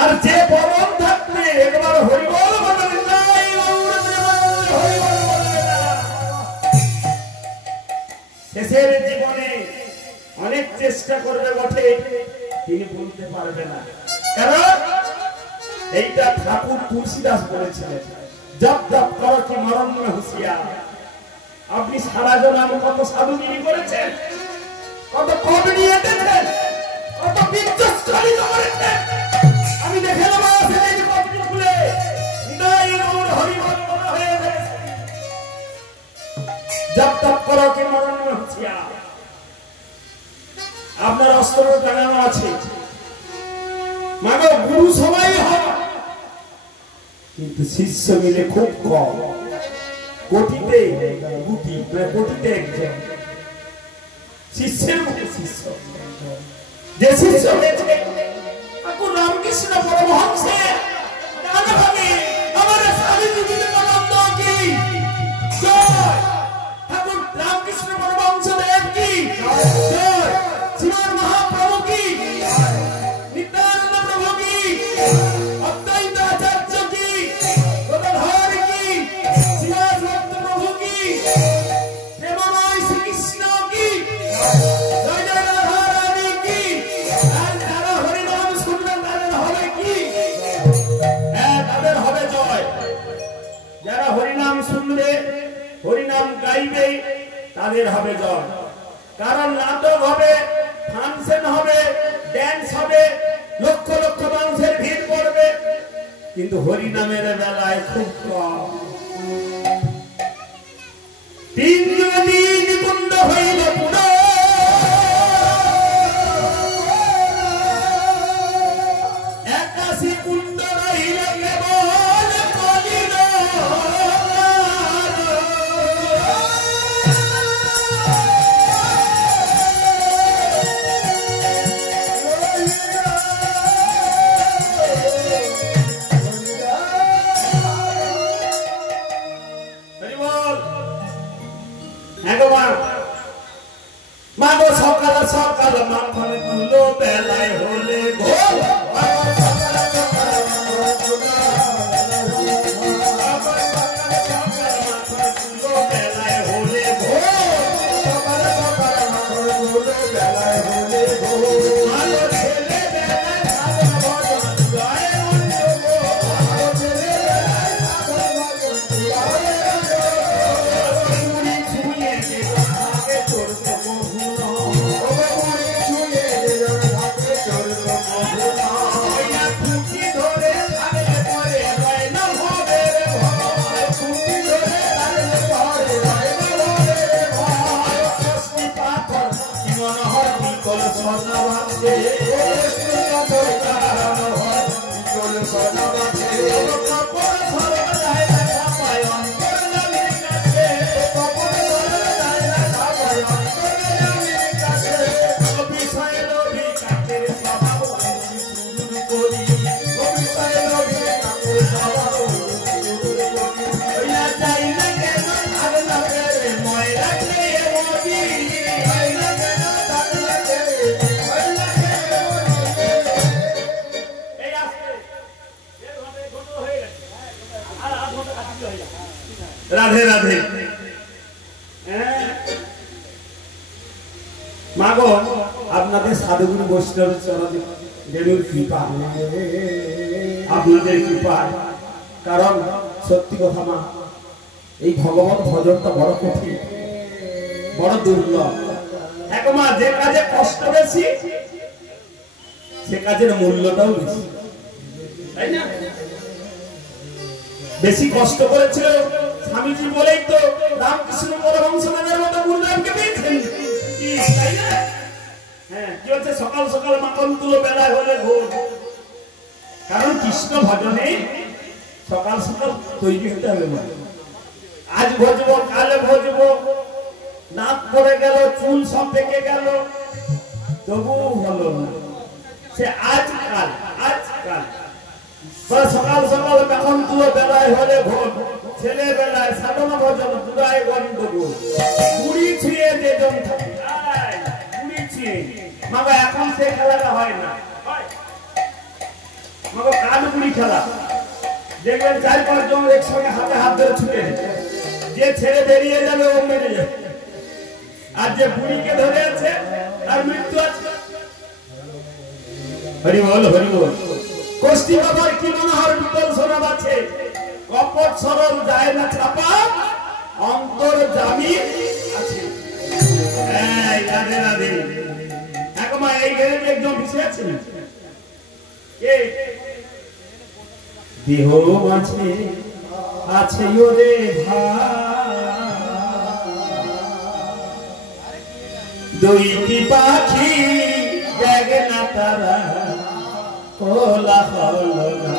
আর যে পরম থাকবে একবার হরিবল বলবে না, শেষের জীবনে অনেক চেষ্টা করবে বটে, তিনি বলতে পারবে না। কারণ এইটা ঠাকুর তুলসীদাস বলেছিলেন, জপ জপ করো কি মরণ মে হুঁশিয়ার। আপনি সারা জন্ম কত সাধুগিরি করেছেন, কত পদ নিয়ে এসেছেন, কত বিদ্যুৎকারী করেছেন। আমি দেখে নেব সেই পদটি খুলে হৃদয় গৌর হরিবল বলা হয়ে গেছে। জপ তপ করো কি মরণ মে হুঁশিয়ার। আপনার অস্ত্র টাঙানো আছে, মাগো গুরু সবাই হয়, কিন্তু শিষ্য মিলে খুব কম, কোটিতে গুটি, কোটিতে একজন। শিষ্যের মুখে শিষ্য, যে শিষ্য হয়েছে ঠাকুর রামকৃষ্ণ পরমহংসের ডানভাগে আমার স্বামী বিবেকানন্দ কি জয়, ঠাকুর রামকৃষ্ণ পরমহংসদেব কি জয়, শ্রীমান মহাপ্রভু কি, নিত্যানন্দ প্রভু কি, অদ্বৈত আচার্য কি, গদাধর কি, শ্রীবাস ভক্ত প্রভু কি, প্রেম যারা হরিনাম শুনবে হরিনাম গাইবে তাদের হবে জয়। কারণ নাটক হবে, ফাংশন হবে, ড্যান্স হবে, লক্ষ লক্ষ মানুষের ভিড় পড়বে, কিন্তু হরিনামের বেলায় খুব কম। তিন দিন কুণ্ড হইল পুরো, একাশি কুণ্ড রহিল কেবল কলির। মাগো সকাল সকাল মাখন তুলো বেলায় হলে ভোর। রাধে রাধে। মাগো আপনাদের সাধুগুরু বৈষ্ণব চরণে রেণুর কৃপা, আপনাদের কৃপা। কারণ সত্যি কথা মা, এই ভগবত ভজনটা বড় কঠিন, বড় দুর্লভ। মা যে কাজে কষ্ট বেশি সে কাজের মূল্যটাও বেশি, তাই না? বেশি কষ্ট করেছিল স্বামীজি বলেই তো রামকৃষ্ণ পরমহংসদেবের মতো গুরুদেবকে পেয়েছেন, তাই না? হ্যাঁ, কি হচ্ছে সকাল সকাল মাখন তুলো বেলায় হলে ভোর। কারণ কৃষ্ণ ভজনে সকাল সকাল তৈরি হতে হবে। আজ ভজবো, কালে ভজবো, নাক পড়ে গেল, চুল সব পেকে গেল, তবু হলো না। সে আজকাল সকাল সকাল মাখন তুলো বেলায় হলে ভোর, ছেলেবেলায় সাধনা ভজন দুরায় গন্ডগোল, বুড়ি ছুঁয়ে যেজন থাকে বুড়ি ছুঁয়ে। মাগো এখন সে খেলাটা হয় না, মাগো কাজ বুড়ি খেলা। দেখবেন 4-5 জন একসঙ্গে হাতে হাত ধরে ছুটে, যে ছেড়ে বেরিয়ে যাবে ও মেরে যাবে, আর যে বুড়িকে ধরে আছে তার মৃত্যু আছে। হরি বল হরি বল। কোষ্ঠী বাবার কি মনোহর বিকল শোনাব আছে, কপট সরল যায় না ছাপা, অন্তর জামি আছে। রাধে রাধে। এখন এই ঘরে একজন বসে আছেন, দেহ মাঝে আছে ওরে দুইটি পাখি দেখে না তারা কোলা হলো না।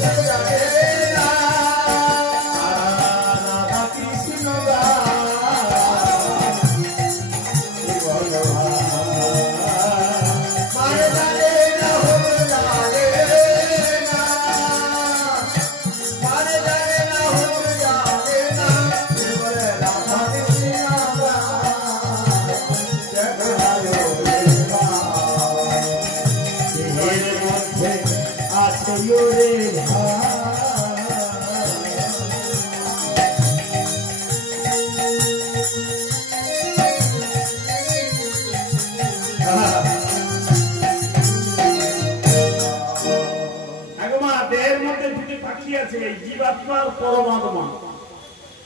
Thank you. দেহের মধ্যে দুটি পাখি আছে, এই জীবাত্মার পরমাত্মা।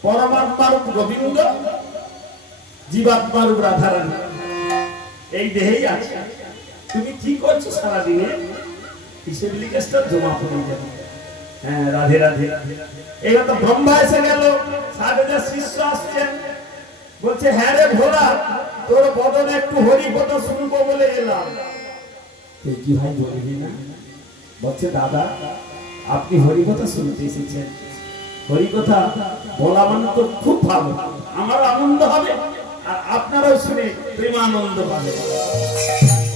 পরমাত্মার গোবিন্দ, জীবাত্মার রাধারানী এই দেহেই আছে। তুমি কি করছো সারাদিনে? কিসের লিখেছটা জমা পড়ে যাবে। হ্যাঁ, রাধে রাধে। এবার তো ব্রহ্মা এসে গেল, 60,000 শিষ্য আসছেন। বলছে, হ্যাঁ রে ভোলা, তোর বদনে একটু হরিকথা শুনবো বলে এলাম। কি ভাই বলবি না? বলছে, দাদা আপনি হরিকথা শুনতে এসেছেন, হরিকথা বলা মানে তো খুব ভালো, আমার আনন্দ হবে আর আপনারাও শুনে প্রেমানন্দ পাবে।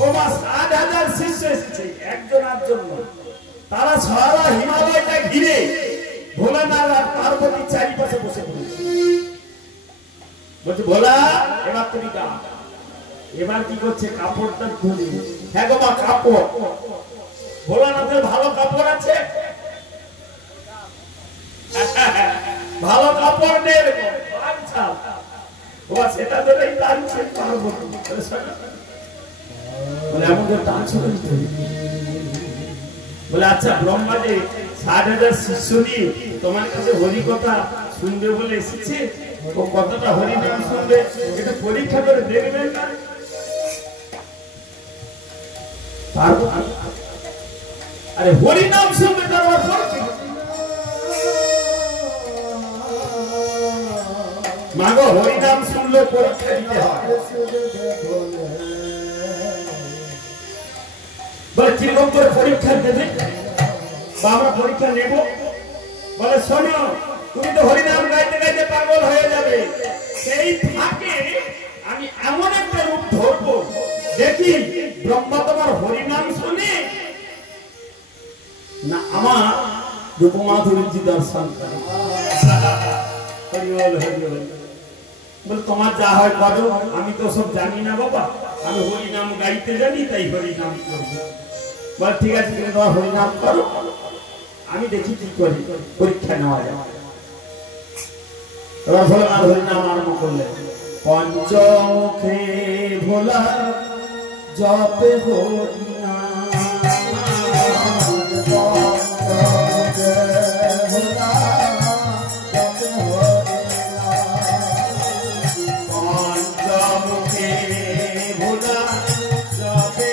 ও মা, 60,000 শিষ্য এসেছে একজনের জন্য। তারা সারা হিমালয়টা ঘিরে ভোলানাথ আর পার্বতীর চারিপাশে বসে পড়েছে। বলছে, ভোলা এবার তুমি গা। এবার কি করছে? কাপড়টা খুলি। হ্যাঁ গো মা, কাপড়। ভোলানাথের ভালো কাপড় আছে? ভালো কাপড় নেই, আচ্ছা বাবা, সেটা ধরেই টানছে পার্বতী। বলে, আমাদের টানছে বলে, আচ্ছা ব্রহ্মা যে 60,000 শিষ্য নিয়ে তোমার কাছে হরিকথা শুনবে বলে এসেছে, ও কতটা হরিনাম শুনবে এটা পরীক্ষা করে দেখবেন না? আরে হরিনাম শুনবে তার আবার পরীক্ষা? মাগো, হরিনাম শুনলে পরীক্ষা দিতে হয়। বলে, কিরকম করে পরীক্ষা দেবে বা আমরা পরীক্ষা নেব? বলে, শোনো, তুমি তো হরিনাম গাইতে গাইতে পাগল হয়ে যাবে, সেই ফাঁকে আমি এমন একটা রূপ ধরবো, দেখি ব্রহ্মা তোমার হরিনাম শুনে না আমার রূপমাধুরী দর্শন করে। হরিবল হরিবল। বলে, তোমার যা হয় করো, আমি তো সব জানি না বাবা, আমি হরিনাম গাইতে জানি, তাই হরিনাম করবো। বলে, ঠিক আছে, তুমি তোমার হরিনাম করো, আমি দেখি কি করি, পরীক্ষা নেওয়া যায়। এবার ভোলানাথ হরিনাম আরম্ভ করলেন। পঞ্চমুখে ভোলা জপে হরিনাম, পঞ্চমুখে ভোলা জপে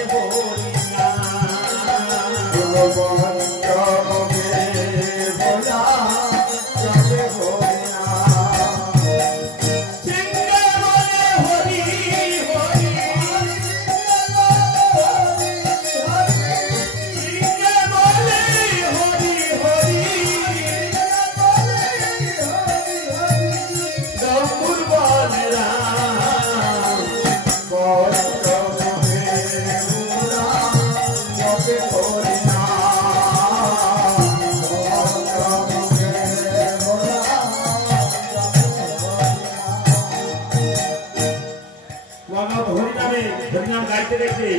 হরিনাম গাইতে গাইতে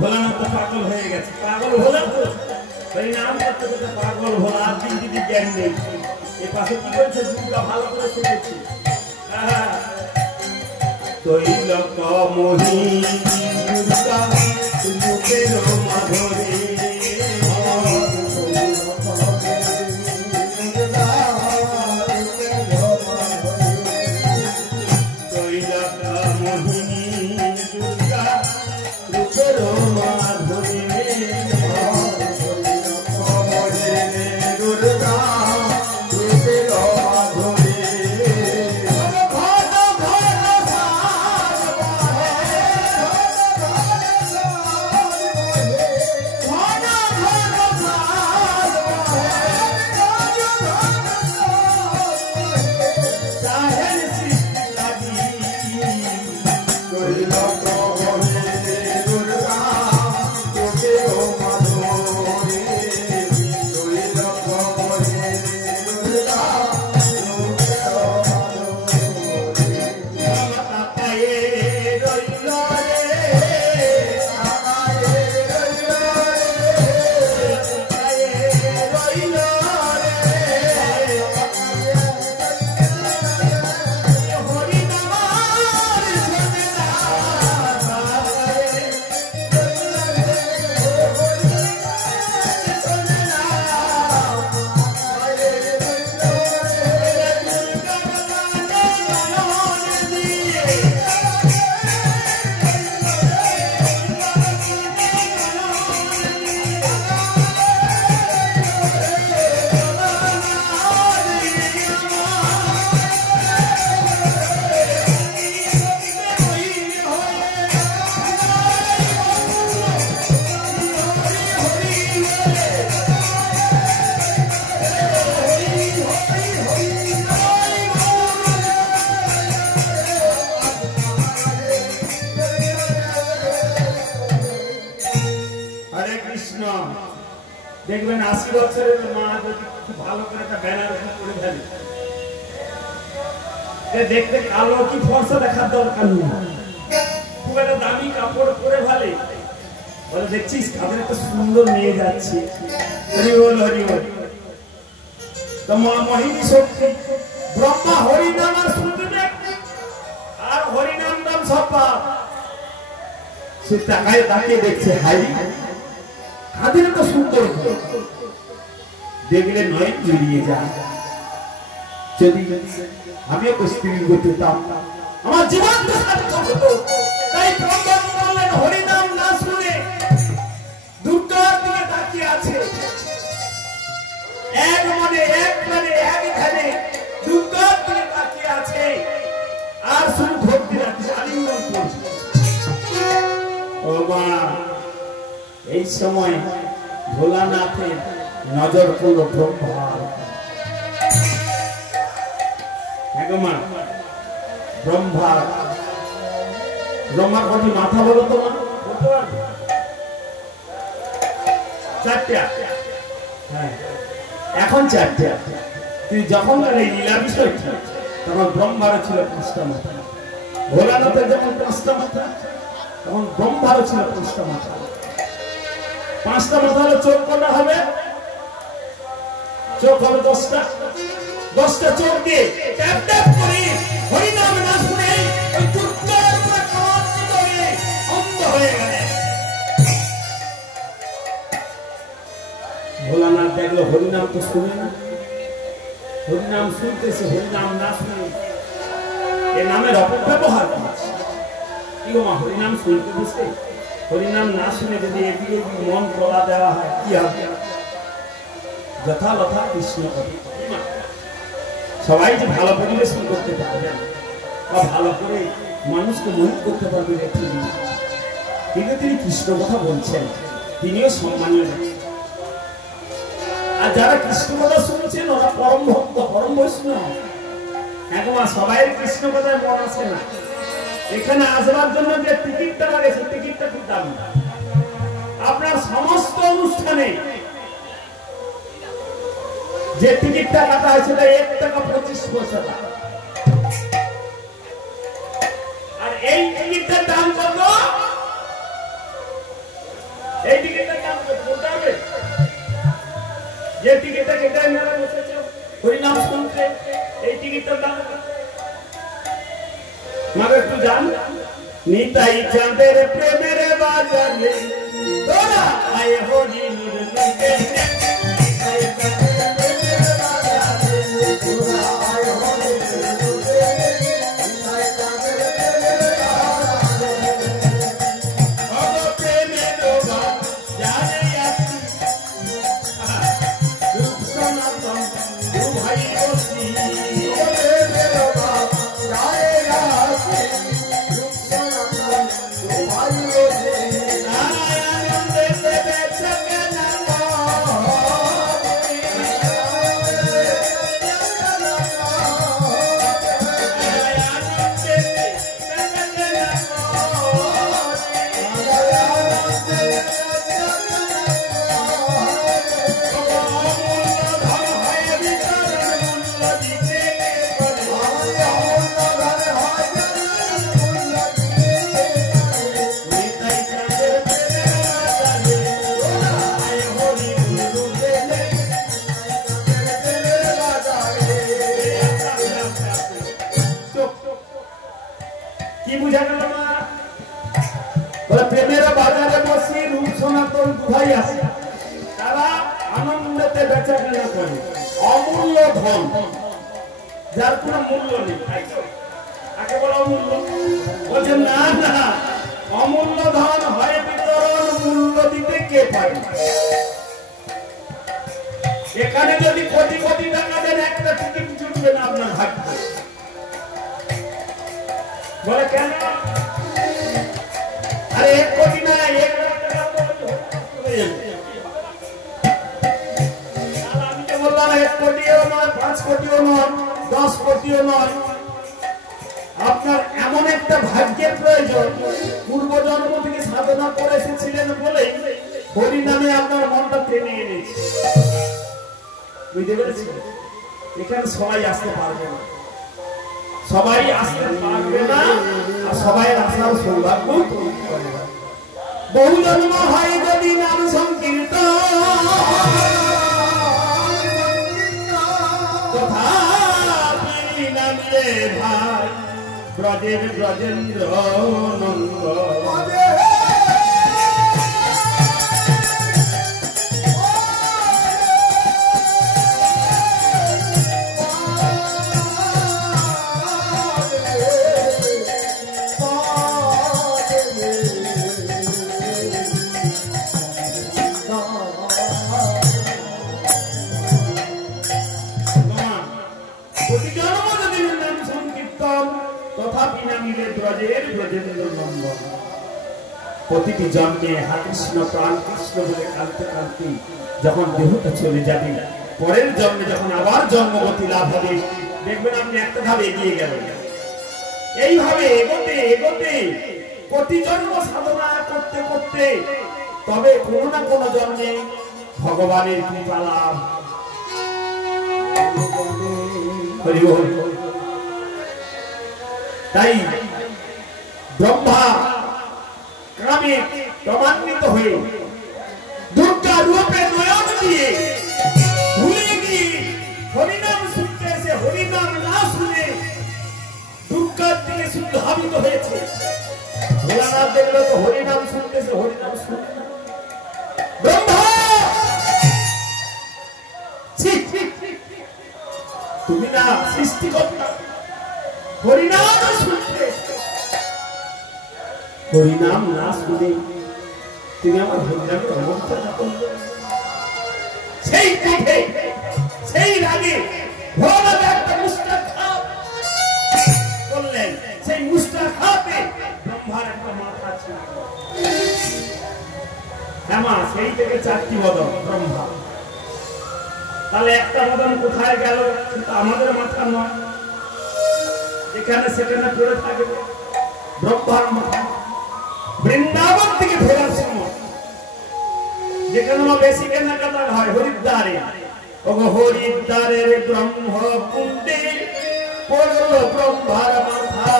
ভোলানাথ তো পাগল হয়ে গেছে। পাগল ভোলা তো হরিনাম করতে করতে পাগল ভোলা, আর দিন দিদি জ্ঞান নেই। এ পাশে কি বলছে? দুর্গা ভালো করে শুনেছি। তৈলক মোহি দুর্গা মুখের মাধুরী, দেখবেন 80 বছরের মা যদি খুব ভালো করে একটা বেনারসি পরে ফেলে, দেখতে কালো কি ফর্সা দেখার দরকার নেই, খুব একটা দামি কাপড় পরে ফেলে, বলে দেখছিস কাদের একটা সুন্দর মেয়ে যাচ্ছে, হরি বল হরি বল। তো মা মোহিনী শক্তি ব্রহ্মা হরিনাম আর শুনতে দেখ, আর হরিনাম নাম সব পাপ। সে তাকায় তাকিয়ে দেখছে, হাই কাদের একটা সুন্দর, দেখলে নয় জড়িয়ে যায়। যদি আমি একটা স্ত্রী পেতাম আমার জীবনটা সার্থক হতো। তাই ব্রহ্মা বললেন হরিনাম না শুনে দুর্গার দিকে তাকিয়ে আছে, এক মনে এক প্রাণে একখানে দুর্গার দিকে তাকিয়ে আছে, আর শুধু ভক্তি রাখছে, আলিঙ্গন করছে। ও মা, এই সময় ভোলানাথের নজর পড়ল ব্রহ্মার। ব্রহ্মার কটি মাথা বলো তো মা? চারটা। হ্যাঁ, এখন চারটা। কিন্তু যখন এই লীলা বিষয়টি, তখন ব্রহ্মারও ছিল 5টা মাথা। ভোলানাথের যেমন 5টা মাথা, তখন ব্রহ্মারও ছিল 5টা মাথা। 5টা মাথা হলে চোখ কটা হবে? চোখ হবে 10টা। 10টা চোখ দিয়ে ট্যাপ ট্যাপ করে হরিনাম না শুনে ওই দুর্গার উপরে কামান্বিত হয়ে অন্ধ হয়ে গেলেন। ভোলানাথ দেখলো হরিনাম তো শুনে না, হরিনাম শুনতেছে, হরিনাম না শুনে এ নামের অপব্যবহার করছে। কি গো মা, হরিনাম শুনতে বুঝতে, হরিনাম না শুনে যদি এদিকে মন গলা দেওয়া হয় কি হবে? যথাযথা কৃষ্ণ কথা। সবাই যে ভালো পরিবেশন করতে পারবেন বা ভালো করে মানুষকে মোহিত করতে পারবেন, কিন্তু তিনি কৃষ্ণ কথা বলছেন, তিনিও সম্মানীয়। আর যারা কৃষ্ণ কথা শুনছেন ওরা পরম ভক্ত, পরম বৈষ্ণব। এখন সবাই কৃষ্ণ কথায় মন আসে না। এখানে আসবার জন্য যে টিকিটটা লাগে সেই টিকিটটা খুব দাম। আপনার সমস্ত অনুষ্ঠানে যে টিকিটটা কাটা হয় সেটা 1 টাকা 25 পয়সা। আর এই টিকিটটার দাম কত? এই টিকিটটার দাম কত হবে? যে টিকিটটা কেটে মেলা বসেছে হরিনাম শুনতে, এই টিকিটটার দাম কত? মাগে একটু জান, নিতাই চাঁদের প্রেমের বাজারে তোরা আয়ে হরি নূর লগে। প্রেমের বাজারে বসে রূপ সনাতন দুভাই আছে, তারা আনন্দতে বেচা কেনা করে। অমূল্য ধন, যার কোনো মূল্য নেই, তাকে বলা অমূল্য। বলছে না না, অমূল্য ধন হয় বিতরণ, মূল্য দিতে কে পারে? এখানে যদি কোটি কোটি টাকা দেন একটা টিকিট জুটবে না আপনার ভাগ্যে। বলে কেন? আরে 1 কোটি না, 1 লাখ টাকা আমি তো বললাম 1 কোটিও নয়, 5 কোটিও নয়, 10 কোটিও নয়। আপনার এমন একটা ভাগ্যের প্রয়োজন, পূর্বজন্ম থেকে সাধনা করে এসেছিলেন বলেই হরি নামে আপনার মনটা টেনে এনেছে। বুঝতে পেরেছেন? এখানে সবাই আসতে পারবে না, সবাই আসতে পারবে না, আর সবাই আসার সৌভাগ্য বহু জন্ম হয় যদি নাম সংকীর্তন তথাপি নামে ভাই ব্রজের ব্রজেন্দ্র নন্দ। প্রতিটি জন্মে হা কৃষ্ণ প্রাণ কৃষ্ণ বলে কাঁদতে কাঁদতে যখন দেহটা চলে যাবে, পরের জন্মে যখন আবার জন্মগতি লাভ হবে, দেখবেন আপনি একটা ধাপে এগিয়ে গেলেন। এইভাবে এগোতে এগোতে কোটি জন্ম সাধনা করতে করতে তবে কোনো না কোনো জন্মে ভগবানের কৃপা লাভ। তাই ব্রহ্মা গ্রামে প্রমাণিত হয়ে দুর্গা রূপে নয়ন দিয়ে ভুলে গিয়ে হরিনাম শুনতে এসে হরিনাম না শুনে দুর্গার দিকে শুধু ধাবিত হয়েছে। ভোলানাথ দেখলো তো হরিনাম শুনতেছে, হরিনাম শুনে ব্রহ্মা তুমি না সৃষ্টিকর্তা, হরিনাম শুনতে হরিনাম না শুনে তুমি আমার হরিনামের অবস্থাটা করবে। সেই পথে সেই রাগে ভোলানাথ একটা মুস্তাখাপ করলেন, সেই মুস্তাখাপে ব্রহ্মার একটা মাথা ছিল। হ্যাঁ, সেই থেকে 4টি বদন ব্রহ্মা। তাহলে একটা বদন কোথায় গেল? সেটা আমাদের মাথা নয়, এখানে সেখানে পড়ে থাকবে ব্রহ্মার মাথা। বৃন্দাবন থেকে ফেরার সময় যেখানে বেশি কেনাকাটা হয় হরিদ্বারে, ওগো হরিদ্বারের ব্রহ্ম কুণ্ডে পড়ল ব্রহ্মার মাথা।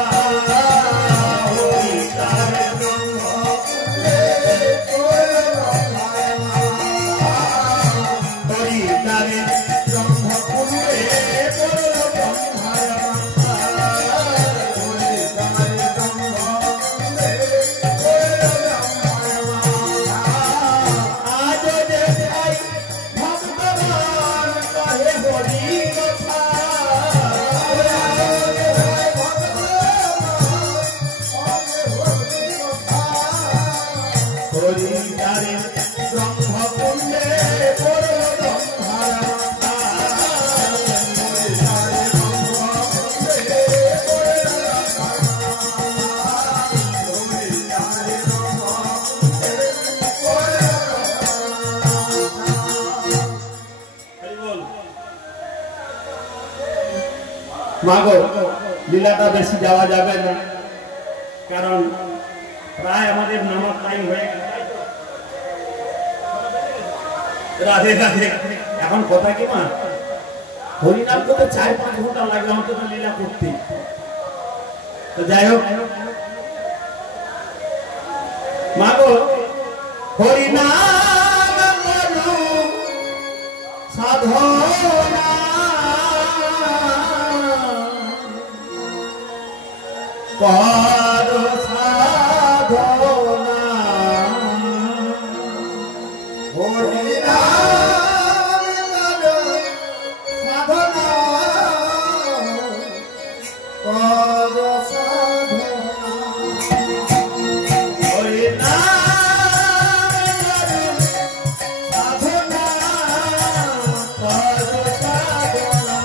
হরিদ্বারের ব্রহ্ম কুণ্ডে পড়ল ব্রহ্মার মাথা। হরিদ্বারের ব্রহ্ম কুণ্ডে পড়ল ব্রহ্মার মাথা। মাগো লীলাটা বেশি যাওয়া যাবে না, কারণ প্রায় আমাদের নামার টাইম হয়ে গেছে। রাধে রাধে। এখন কথা কি মা, হরিনাম করতে 4-5 ঘন্টা লাগবে অন্তত লীলা করতে। তো যাই হোক মাগো হরিনাম করো সাধনা কর সাধনা হরিনাম করো সাধনা কর সাধনা হরিনাম করো সাধনা কর সাধনা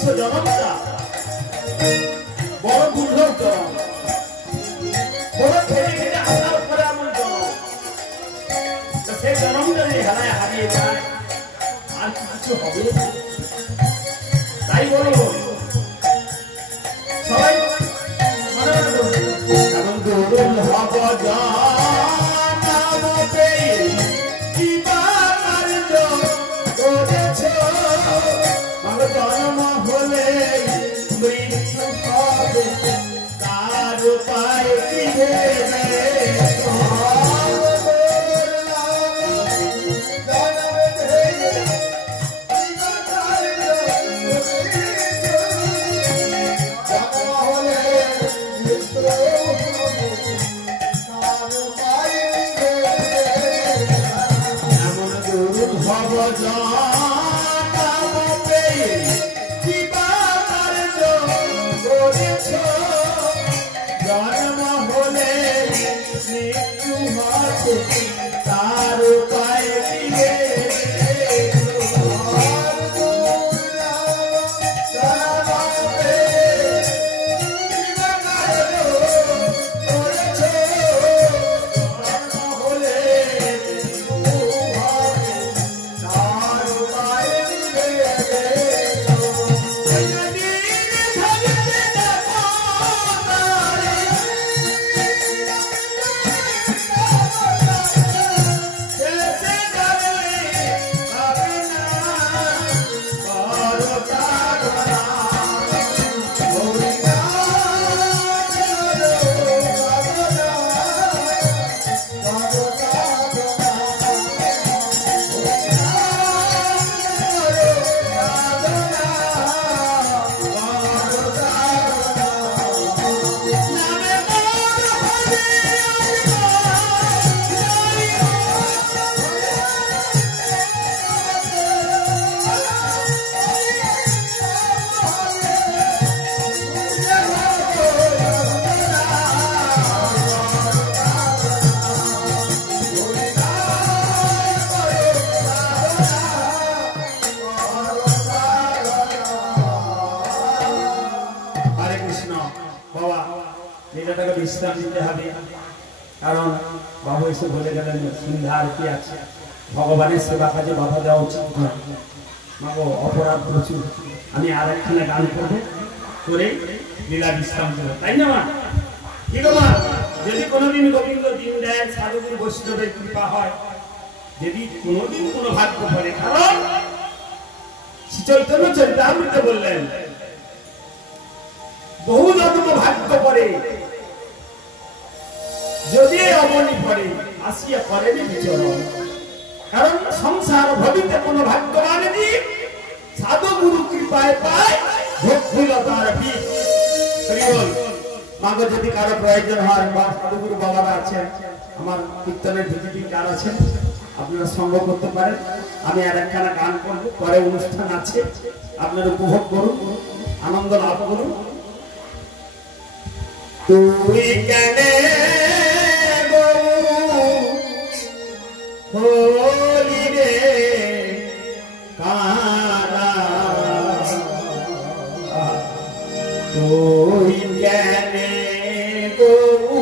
মনুষ্য জন্মটা বড় দুর্লভ জন্ম, বড় খেটে খেটে আসার পরে এমন জন্ম, সেই জন্মটা যদি হেলায় হারিয়ে যায় আর কিছু হবে। তাই বলো সবাই মনে মনে করবে এমন দুর্লভ জানাতে কিবা কার্য করেছ, আমার জন্ম হলে মৃত্যু হবে, তার উপায় কি ভেবে তার উপায় বিশ্রাম নিতে হবে, কারণ বাবু এসে বলে গেলেন সন্ধ্যা আরতি আছে, ভগবানের সেবা কাজে বাধা দেওয়া উচিত নয়। মাগো অপরাধ প্রচুর, আমি আর একখানে গান করবো, করে লীলা বিশ্রাম দেবো, তাই না মা? ঠিক মা? যদি কোনোদিন গোবিন্দ দিন দেয়, সাধুগুরু বৈষ্ণবের কৃপা হয়, যদি কোনোদিন কোনো ভাগ্য পড়ে, কারণ শ্রী চৈতন্য চরিতামৃতে বললেন বহু জন্ম ভাগ্য পড়ে, যদি অমনি পড়ে আসিয়া করেনি বিচরণ। কারণ সংসার ভবিতে কোন ভাগ্যবান জীব সাধু গুরু কৃপায় পায় ভক্তিলতার বীজ। মাগো যদি কারো প্রয়োজন হয় বা সাধুগুরু বাবারা আছেন, আমার কীর্তনের ভিডিও গান আছেন, আপনারা সঙ্গ করতে পারেন। আমি আর একখানা গান করবো, পরে অনুষ্ঠান আছে, আপনারা উপভোগ করুন, আনন্দ লাভ করুন। তুই কেন হোলি রে কারা, তুই কেন হোলি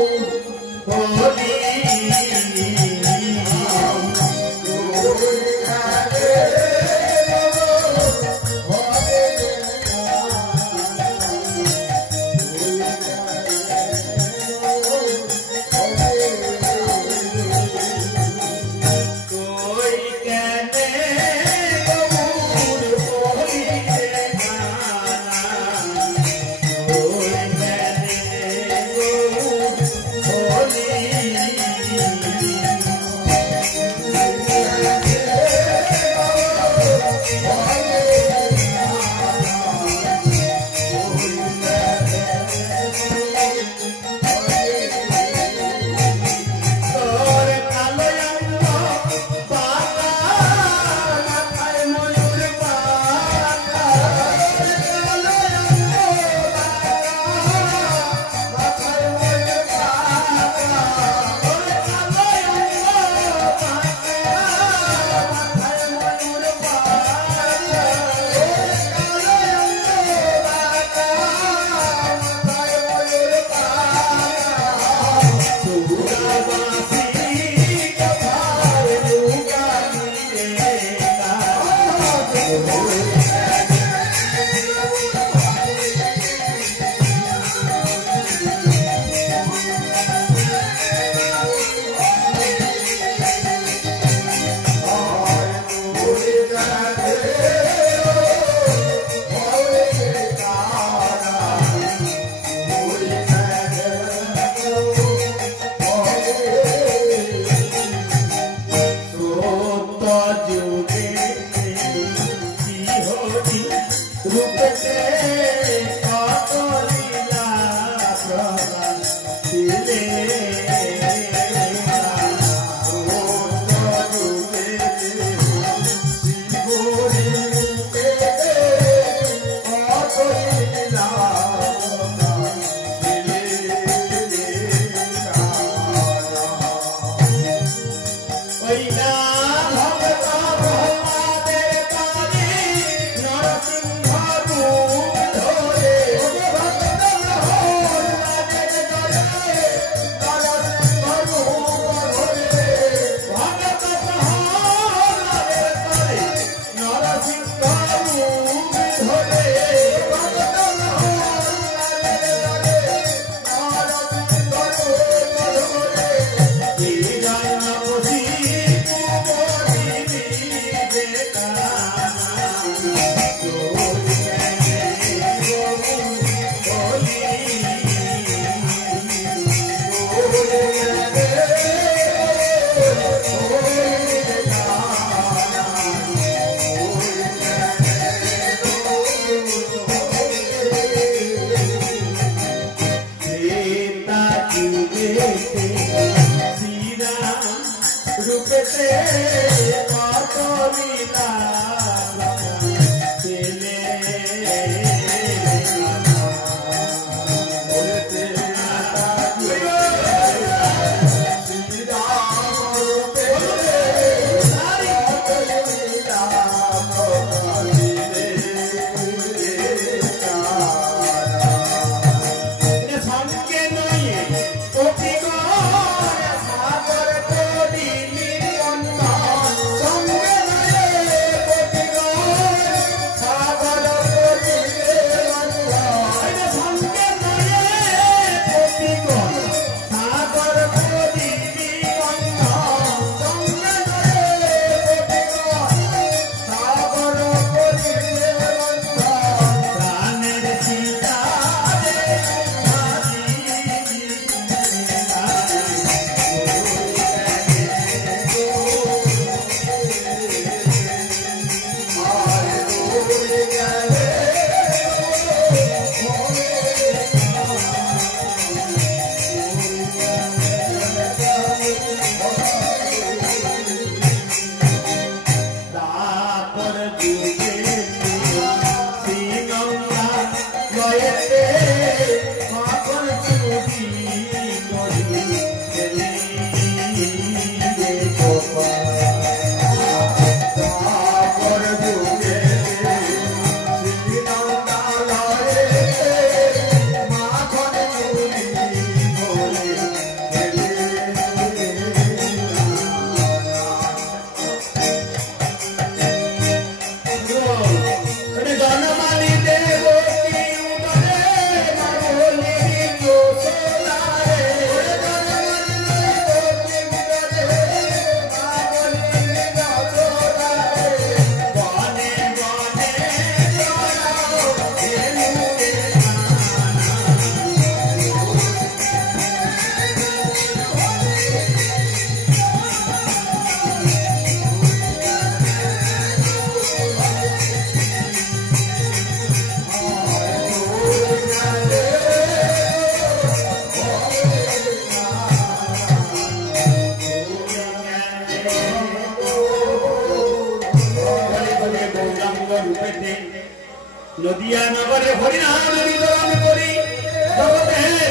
নদিয়া নগরে হরিনাম বিতরণ করি জগতের